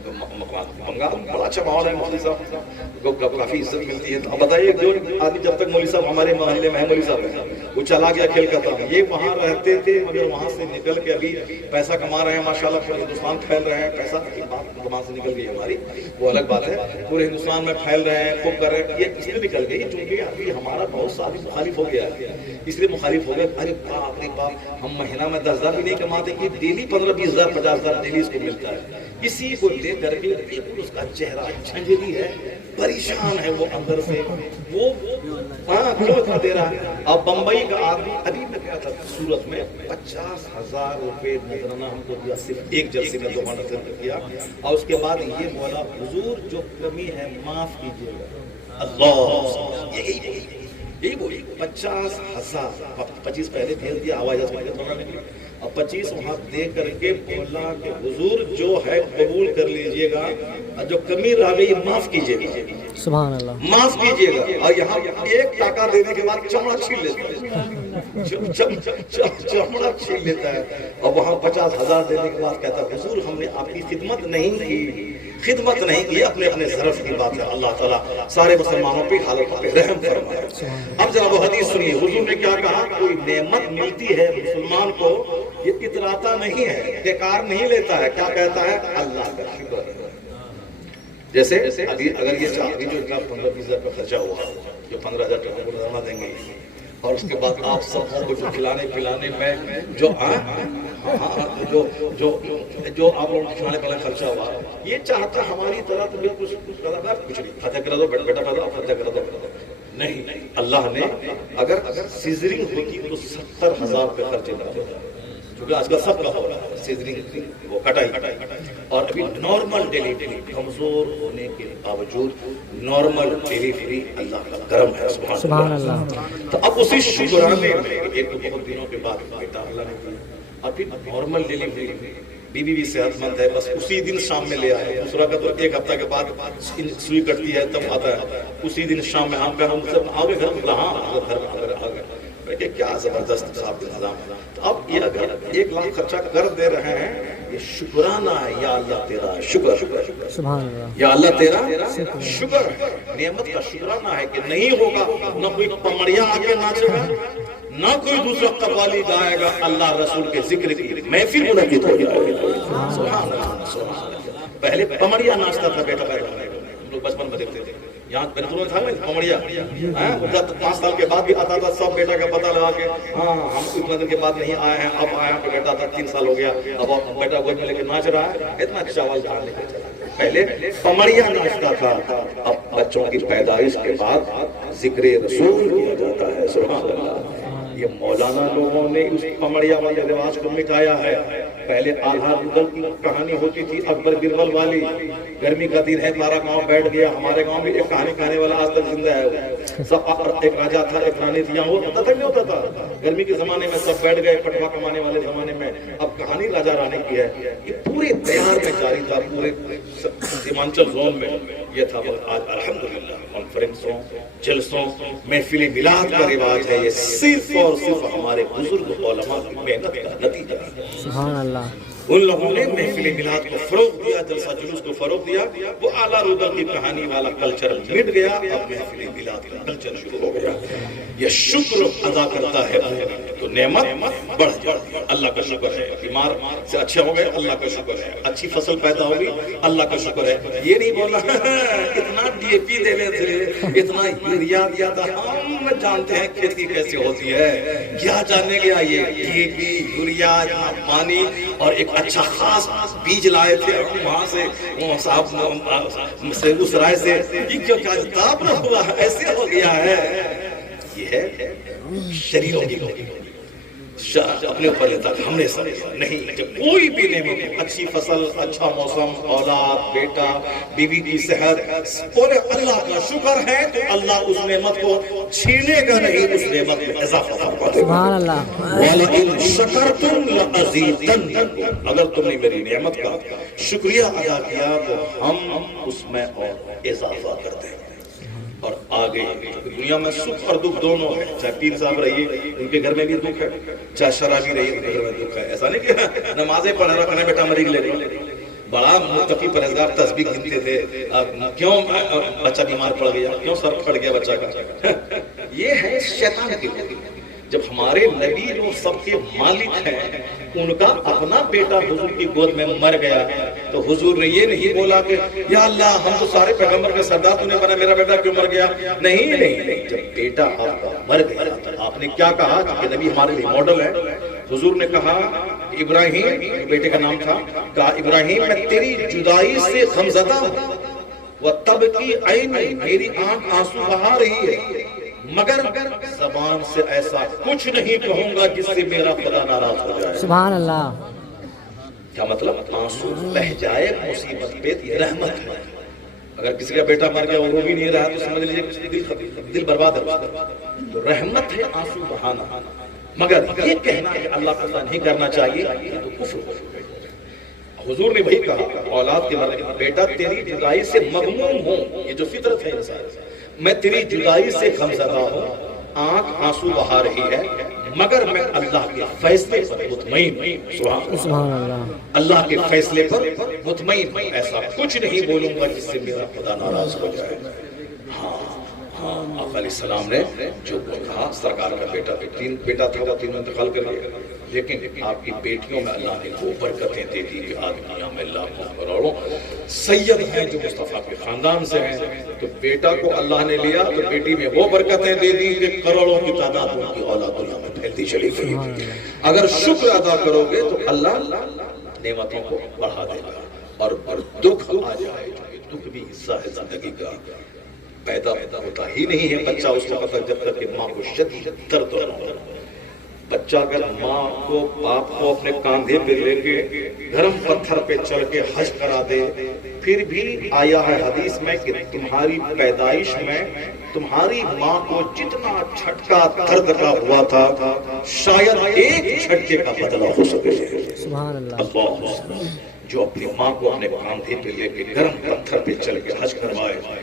بنگال بڑا اچھا ماحول ہے, مفتی صاحب کو کافی عزت ملتی ہے. اب بتائیے جو آدمی جب تک مولوی صاحب ہمارے محلے میں مولوی صاحب ہیں, وہ چلا گیا کلکتہ میں, یہ وہاں رہتے تھے مگر وہاں سے نکل کے ابھی پیسہ کما رہے ہیں ماشاءاللہ, پورے ہندوستان پھیل رہے ہیں. پیسہ کی بات زبان سے نکل گئی ہماری, وہ الگ بات ہے, پورے ہندوستان میں پھیل رہے ہیں, خوب کر رہے ہیں. یہ اس لیے نکل گئی چونکہ ابھی ہمارا بہت سا آدمی مخالف ہو گیا ہے, اس لیے مخالف ہو گئے. ارے باپ رے باپ, ہم مہینہ میں 10,000 بھی نہیں کماتے کہ ڈیلی 15-20,000 50,000 ڈیلی اس کو ملتا ہے. اسی کو لے کر کے بالکل اس کا چہرہ جھنجھلی ہے, پریشان ہے وہ اندر سے, وہ کیوں اتنا دے رہا ہے. اب بمبئی کا آدمی, ابھی میں گیا تھا سورت میں, 50,000 روپے نذرانہ ہم کو دیا, صرف ایک جلسے میں 2 گھنٹے کیا, اور اس کے بعد یہ بولا حضور جو کمی ہے معاف کیجیے گا. اللہ یہی بولی 50,000, 25 پہلے بھیج دیا ہوائی جہاز میں, اور 25 وہاں دے کر کے بولا کہ حضور جو ہے قبول کر لیجئے گا, جو کمی رہ گئی معاف کیجئے گا. سبحان اللہ, معاف کیجئے گا. اور یہاں 1 ٹاکا دینے کے بعد چمڑا چھین لیتا ہے, چمڑا چھین لیتا ہے. اور وہاں 50,000 دینے کے بعد کہتا ہے حضور ہم نے آپ کی خدمت نہیں کی, خدمت نہیں کی. اپنے اپنے ظرف کی بات ہے. اللہ تعالیٰ سارے مسلمانوں پہ حالت پہ رحم فرمائے. اب جناب حدیث سنیے, حضور نے کیا کہا, کوئی نعمت ملتی ہے مسلمان کو, یہ اتراتا نہیں ہے, بیکار نہیں لیتا ہے. کیا کہتا ہے, اللہ کا شکر ہے. جیسے ابھی اگر یہ چاہیے جو 15-20 ہزار کا خرچہ ہوا, جو 15,000 ٹکا کو نذرانہ دیں گے, اور اس کے بعد آپ سب کو جو کھلانے پلانے میں جو جو آپ لوگوں کو کھلانے پلانے خرچہ ہوا, یہ چاہتا ہماری طرح تو بالکل کچھ نہیں, فتح کر دو بیٹا کر دو, فتح کر دو. نہیں, اللہ نے اگر سیزرنگ ہوتی تو 70,000 روپے خرچے کرتے, کیونکہ آج کل سب کا ہو رہا ہے سیزرنگ, وہ کٹائی. اور ابھی نارمل ڈیلیوری, کمزور ہونے کے باوجود نارمل ڈیلیوری اللہ کا کرم ہے. سبحان اللہ. تو اب اسی شکرانے میں ایک بہت دنوں کے بعد بیٹا اللہ نے دیا, اور پھر نارمل ڈیلیوری, بیوی بھی صحت مند ہے, بس اسی دن شام میں لے آئے. دوسرا کا تو 1 ہفتہ کے بعد سوئی کٹتی ہے تب آتا ہے, اسی دن شام میں ہم کہہ رہا ہوں آؤ گے گھر میں, ہاں گھر میں آ گئے. کہ کیا زبردست صاحب نظام ہے. تو اب یہ اگر 1 لاکھ خرچہ کر دے رہے ہیں, یہ شکرانہ ہے. یا اللہ تیرا شکر, سبحان اللہ, یا اللہ تیرا شکر. نعمت کا شکرانہ ہے کہ نہیں ہوگا نہ کوئی پمڑیاں آگے ناچے گا, نہ کوئی دوسرا قوالی گائے گا, اللہ رسول کے ذکر کی محفل منعقد ہو جائے گا. سبحان اللہ. پہلے پمڑیاں ناچتا تھا بیٹا پیدا ہونے کا, ہم لوگ بچپن میں دیکھتے تھے. یہاں بینتول میں تھا نا پمڑیا, 5 سال کے بعد بھی آتا تھا, سب بیٹا کا پتہ لگا کے, ہاں ہم اتنا دن کے بعد نہیں آئے ہیں, اب آیا کہ بیٹا تھا 3 سال ہو گیا, اب بیٹا گود میں لے کے ناچ رہا ہے. اتنا چاول دھان لے کے چلا. پہلے پمڑیا ناچتا تھا, اب بچوں کی پیدائش کے بعد ذکر رسول کیا جاتا ہے. سبحان اللہ. یہ مولانا لوگوں نے اس پمڑیا والے رواج کو مٹایا ہے. پہلے آدھا رودل کی کہانی ہوتی تھی, اکبر بربل والی. گرمی کا دن ہے, سارا گاؤں بیٹھ گیا. ہمارے گاؤں میں ایک کہانی کہنے والا آج تک زندہ ہے. سب ایک راجا تھا, ایک رانی تھی. وہ ہوتا تھا نہیں ہوتا تھا, گرمی کے زمانے میں سب بیٹھ گئے, پٹوا کمانے والے زمانے میں. اب کہانی راجا رانی کی ہے. یہ پورے بہار میں جاری تھا, پورے سیمانچل زون میں یہ تھا. آج الحمدللہ کانفرنسوں, جلسوں, محفل میلاد کا رواج ہے. یہ صرف اور صرف ہمارے بزرگ علماء کی محنت کا نتیجہ ہے. سبحان اللہ. ان لوگوں نے محفل میلاد کو فروغ دیا, جلسہ جلوس کو فروغ دیا. وہ اعلیٰ رودل کی کہانی والا کلچر مٹ گیا, اب محفل میلاد کا کلچر شروع ہو گیا. یہ شکر ادا کرتا ہے تو نعمت بڑھ جاتی ہے. اللہ کا شکر ہے. بیمار سے اچھے ہو گئے, اللہ کا شکر ہے. اچھی فصل پیدا ہوگی, اللہ کا شکر ہے. یہ نہیں بولنا اتنا ڈی اے پی دے رہے تھے, اتنا یوریا دیا تھا. ہم جانتے ہیں کھیتی کیسے ہوتی ہے, کیا جاننے گیا. یہ ڈی اے پی, یوریا, پانی اور ایک اچھا خاص بیج لائے تھے وہاں سے, صاحب سیگو سرائے سے. یہ کیوں کیا تاب نہ ہوا, ایسے ہو گیا ہے. یہ ہے شریعوں کی اپنے اوپر لیتا ہم نے نہیں. جب کوئی بھی نعمت, اچھی فصل, اچھا موسم, اولاد, بیٹا, بیوی کی صحت, بولے اللہ کا شکر ہے تو اللہ اس نعمت کو چھینے گا نہیں, اس نعمت میں اضافہ فرما دے گا. سبحان اللہ. وَلَئِن شَكَرْتُمْ لَأَزِيدَنَّكُمْ, اگر تم نے میری نعمت کا شکریہ ادا کیا تو ہم اس میں اور اضافہ کر دیں گے. اور آگے دنیا میں سکھ اور دکھ دونوں ہے، چاہے پیر صاحب رہیے ان کے گھر میں بھی دکھ ہے، چاہے شرابی رہیے ان کے گھر میں دکھ ہے. ایسا نہیں کہ نمازیں پڑھ رہا کھانا بیٹا مریض لے لے. بڑا متقی پرہیزگار تسبیح گنتے تھے، کیوں بچہ بیمار پڑ گیا، کیوں سر پھٹ گیا بچہ کا. یہ ہے شیطان کی. جب ہمارے نبی جو سب کے مالک ہیں ان کا اپنا بیٹا حضور کی گود میں مر گیا تو حضور نے یہ نہیں بولا کہ یا اللہ ہم تو سارے پیغمبر کے سردار تو نے بنا، میرا بیٹا کیوں مر گیا. نہیں، جب بیٹا آپ کا مر گیا تو آپ نے کیا کہا کہ نبی ہمارے لیے ماڈل ہے. حضور نے کہا ابراہیم، بیٹے کا نام تھا، کہا ابراہیم میں تیری جدائی سے غمزدہ ہوں، وَتَبْكِي عَيْنِي، میری آنکھ آنسو بہا رہی ہے، مگر زبان سے ایسا کچھ نہیں کہوں گا جس سے میرا خدا ناراض ہو جائے. سبحان اللہ. کیا مطلب؟ آنسو بہ جائے مصیبت پہ یہ رحمت ہے. اگر کسی کا بیٹا مر گیا وہ رو بھی نہیں رہا تو سمجھ لیجیے دل برباد ہے. تو رحمت ہے آنسو بہانا، مگر یہ کہنا کہ اللہ کو نہیں کرنا چاہیے یہ تو کفر ہے. حضور نے وہی کہا اولاد کے بارے میں، بیٹا تیری جدائی سے مغموم ہوں، یہ جو فطرت ہے انسان، میں تیری جدائی سے غمزدہ ہوں، آنکھ آنسو بہا رہی ہے، مگر میں اللہ کے فیصلے پر مطمئن ہوں. سبحان اللہ. اللہ کے فیصلے پر مطمئن ہوں، ایسا کچھ نہیں بولوں گا جس سے میرا خدا ناراض ہو جائے. ہاں آقا علیہ السلام نے جو کہا، سرکار کا بیٹا تین بیٹا تھا وہ تینوں انتقال کر گئے، لیکن آپ کی بیٹیوں میں اللہ نے وہ برکتیں دے دی کہ آج دنیا میں لاکھوں کروڑوں سید ہیں جو مصطفیٰ کے خاندان سے ہیں. تو بیٹا کو اللہ نے لیا تو بیٹی میں وہ برکتیں دے دی کہ کروڑوں کی تعداد ان کی اولاد دنیا میں پھیلتی چلی گئی. اگر شکر ادا کرو گے تو اللہ نعمتوں کو بڑھا دے گا. اور دکھ آ جائے، دکھ بھی حصہ ہے زندگی کا. پیدا ہوتا ہی نہیں ہے بچہ اس وقت تک جب تک کہ ماں کو شدید درد ہو. بچہ اگر ماں کو باپ کو اپنے کاندھے پہ لے کے گرم پتھر پہ چڑھ کے حج کرا دے، پھر بھی آیا ہے حدیث میں کہ تمہاری پیدائش میں تمہاری ماں کو جتنا جھٹکا درد کا ہوا تھا شاید ایک جھٹکے کا بدلہ ہو سکے. سبحان اللہ. اللہ جو اپنی ماں کو اپنے کاندھے پہ لے کے گرم پتھر پہ چل کے حج کروائے،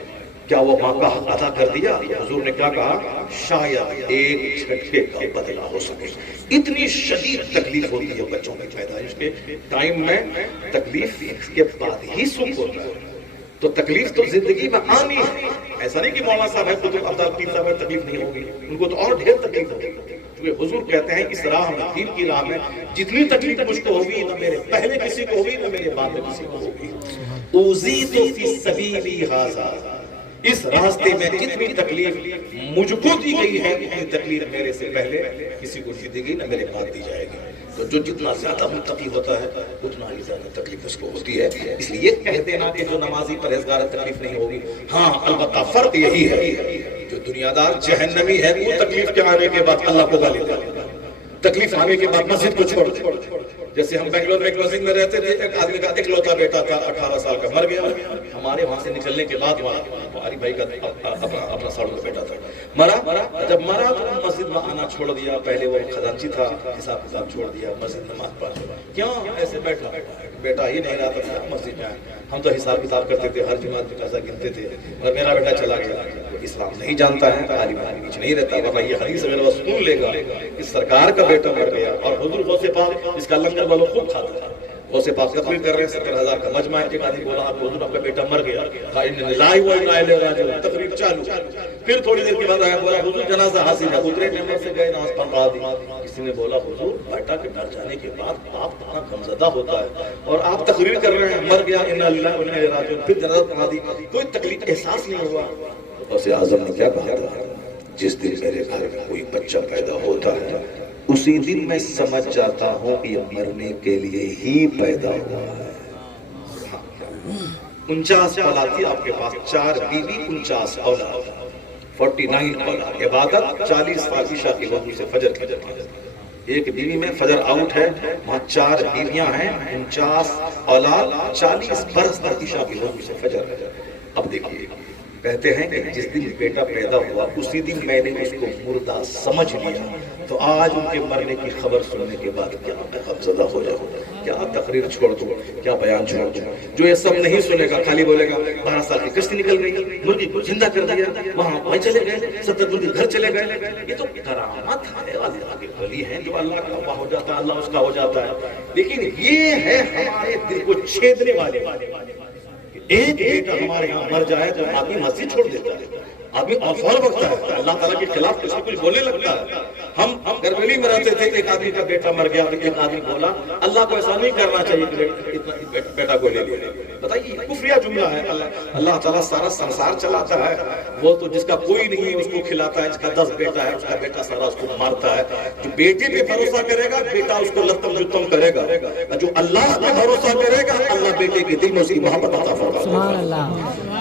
کیا وہ ماں کا حق ادا کر دیا؟ حضور نے کیا کہا؟ شاید ایک جھٹکے کا بدلہ ہو سکے. اتنی شدید تکلیف ہوتی ہے بچوں کی پیدائش کے ٹائم میں، تکلیف کے بعد ہی سکھ ہوتا ہے. تو تکلیف تو زندگی میں آنی ہے. ایسا نہیں کہ مولانا صاحب ہے قطب عبدال پیر صاحب ہے تکلیف نہیں ہوگی، ان کو تو اور ڈھیر تکلیف ہوگی. کیونکہ حضور کہتے ہیں اس راہ میں، دین کی راہ میں جتنی تکلیف مجھ کو ہوگی نہ میرے پہلے کسی کو ہوگی نہ میرے بعد میں کسی کو ہوگی. اوذیت فی سبیلی ھذا، اس راستے میں جتنی تکلیف مجھ کو دی گئی ہے اتنی تکلیف میرے سے پہلے کسی کو دی گئی نہ میرے بعد دی جائے گی. تو جو جتنا زیادہ متقی ہوتا ہے اتنا ہی زیادہ تکلیف اس کو ہوتی ہے. اس لیے کہہ دینا کہ جو نمازی پرہیزگار ہے تکلیف نہیں ہوگی. ہاں البتہ فرق یہی ہے جو دنیا دار جہنمی ہے وہ تکلیف کے آنے کے بعد اللہ کو گالی دیتا ہے، تکلیف آنے کے بعد مسجد کو چھوڑ دے. جیسے ہم بنگلور میں ایک مسجد میں رہتے تھے، ایک آدمی کا اکلوتا بیٹا تھا 18 سال کا، مر گیا. ہمارے وہاں سے نکلنے کے بعد ہماری بھائی کا اپنا ساڑھوں کا بیٹا تھا، مرا. جب مرا تو مسجد میں آنا چھوڑ دیا. پہلے وہ خزانچی تھا، حساب کتاب چھوڑ دیا، مسجد نماز پڑھ. کیوں ایسے بیٹھا؟ بیٹا ہی نہیں رہتا تھا مسجد میں. ہم تو حساب کتاب کرتے تھے، ہر جمعہ میں پیسہ گنتے تھے، اور میرا بیٹا چلا گیا. اسلام نہیں جانتا ہے، تعلیم بیچ نہیں رہتا. ورنہ یہ حدیث اگر وہ سن لے گا کہ سرکار کا بیٹا مر گیا اور حضور غوث پاک اس کا لنگر والوں خوب کھاتا تھا. غوث پاک تقریر کر رہے ہیں، 70,000 کا مجمع ہے. ایک آدمی بولا آپ حضور آپ کا بیٹا مر گیا، تقریر چالو. پھر تھوڑی دیر کے بعد آیا، بولا حضور جنازہ حاصل ہے. اترے نمبر سے گئے، نماز پڑھا دی. کسی نے بولا حضور بیٹا کے مر جانے کے بعد باپ کہاں غمزدہ ہوتا ہے اور آپ تقریر کر رہے ہیں مر گیا، انا للہ و انا الیہ راجعون. پھر جنازہ پڑھا دی، کوئی تکلیف احساس نہیں ہوا. غوث اعظم نے کیا کہا تھا؟ جس دن میرے گھر میں کوئی بچہ پیدا ہوتا ہے اسی دن میں سمجھ جاتا ہوں کہ یہ مرنے کے لیے ہی پیدا ہوا ہے. 49 اولاد تھی آپ کے پاس، 4 بیوی 49 اولاد، 49 اولاد. عبادت 40 فاطشہ کی وضو سے فجر کی جاتی ہے. ایک بیوی میں فجر آؤٹ ہے، وہاں 4 بیویاں ہیں، 49 اولاد، 40 برس فاطشہ کی وضو سے فجر. اب دیکھیے کہتے ہیں کہ جس دن بیٹا پیدا ہوا اسی دن میں نے اس کو مردہ سمجھ لیا. تو آج ان کے مرنے کی خبر سننے کے بعد کیا میں غمزدہ ہو جاؤں؟ کیا تقریر چھوڑ دوں, کیا بیان چھوڑ دوں. جو یہ سب نہیں سنے گا, خالی بولے گا 12 سال کی کشتی نکل گئی, مرغی کو زندہ کر دیا, وہاں وہیں چلے گئے, 70 مرغی گھر چلے گئے. یہ تو کرامت ہے, اللہ کے ولی ہیں جو اللہ کا اللہ ہو جاتا ہے, اللہ اس کا ہو جاتا ہے. لیکن یہ ہے ہمارے دل کو چھیدنے والے. ایک بیٹا ہمارے یہاں مر جائے تو آدمی مسجد چھوڑ دیتا ہے, آدمی فوراً بکتا ہے, اللہ تعالیٰ کے خلاف کسی کچھ بولنے لگتا ہے. ہم گربیلی میں رہتے تھے, ایک آدمی کا بیٹا مر گیا, ایک آدمی بولا اللہ کو ایسا نہیں کرنا چاہیے کہ بیٹا کو لے لیا. بتائیے کفریہ جملہ ہے. اللہ تعالیٰ سارا سنسار چلاتا ہے, وہ تو جس کا کوئی نہیں ہے اس کو کھلاتا ہے, جس کا 10 بیٹا ہے اس کا بیٹا سارا اس کو مارتا ہے. جو بیٹے پہ بھروسہ کرے گا بیٹا اس کو لتم جتم کرے گا, جو اللہ پہ بھروسہ کرے گا اللہ بیٹے کے دل میں اس کی محبت عطا فرمائے. سبحان اللہ.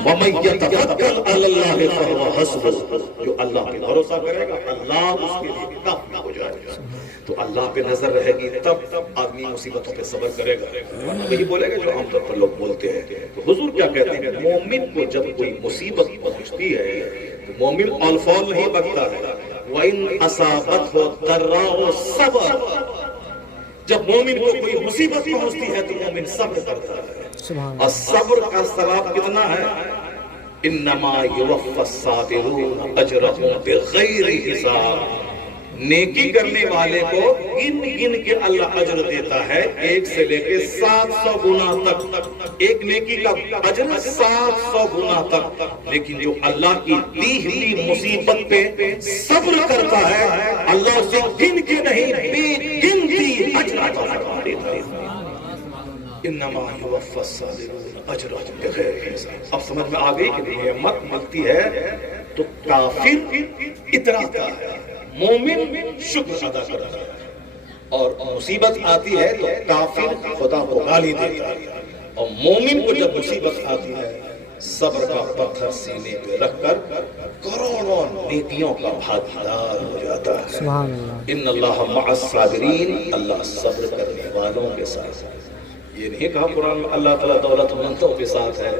وَمَن يَتَوَكَّلْ عَلَى اللَّهِ فَهُوَ حَسْبُهُ, جو اللہ پہ بھروسہ کرے گا اللہ اس کے لیے کافی ہو جائے گا. تو اللہ پہ نظر رہے گی تب آدمی مصیبتوں پہ صبر کرے گا, وہی بولے گا جو عام طور پر لوگ بولتے ہیں. تو حضور کیا کہتے ہیں, مومن کو جب کوئی مصیبت پہنچتی ہے تو مومن آل فال نہیں بکتا ہے. وَإِنْ أَصَابَتْهُ ضَرَّاءُ صَبَرَ, جب مومن کو کوئی مصیبت پہنچتی ہے تو مومن صبر کرتا ہے. اور صبر کا ثواب کتنا ہے, انما یوفی الصابرون اجرهم بغیر حساب, نیکی کرنے والے کو گن گن کے اللہ اجر دیتا ہے, 1 سے لے کے 700 گنا تک, ایک نیکی کا اجر 700 گنا تک. لیکن جو اللہ کی دی ہوئی مصیبت پہ صبر کرتا ہے اللہ اسے گن کے نہیں بے گنتی اجر عطا فرما دیتا ہے. انما یوفی الصابرون اجرهم بغیر حساب. اب سمجھ میں آ گئی کہ نعمت ملتی ہے تو کافر اتراتا ہے, مومن شکر ادا کرتا ہے. اور مصیبت آتی ہے تو کافر خدا کو گالی دیتا ہے, اور مومن کو جب مصیبت آتی ہے صبر کا پتھر سینے پہ رکھ کر کروڑوں نیکیوں کا بھاگیدار ہو جاتا ہے. سبحان اللہ. ان اللہ مع الصابرین, اللہ صبر کرنے والوں کے ساتھ ہے. یہ نہیں کہا قرآن میں اللہ تعالیٰ دولت مندوں کے ساتھ ہے,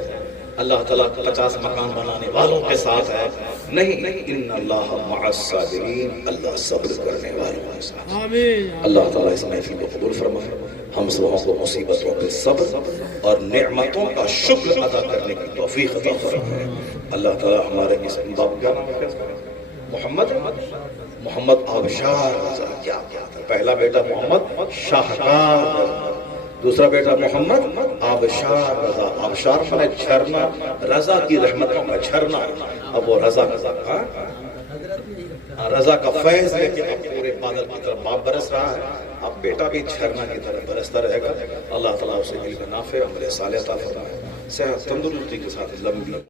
اللہ تعالیٰ 50 مکان بنانے والوں کے ساتھ ہے, نہیں. ان اللہ مع الصابرین, اللہ صبر کرنے والوں کے ساتھ. اللہ تعالیٰ اس محفل کو قبول فرمائے, ہم سبوں کو مصیبتوں پہ صبر اور نعمتوں کا شکر ادا کرنے کی توفیق عطا فرمائے. اللہ تعالیٰ ہمارے اس باپ کا نام ہے محمد آبشار رضا. کیا پہلا بیٹا محمد شاہکار, دوسرا بیٹا محمد آبشار رضا. آبشار میں جھرنا, رضا کی رحمتوں کا جھرنا. اب وہ رضا کا فیض لے کے اب پورے بادل کی طرف باپ برس رہا ہے, اب بیٹا بھی جھرنا کی طرف برستا رہے گا. اللہ تعالیٰ اسے علم نافع عمل صالح عطا فرمائے, صحت تندرستی کے ساتھ لمبی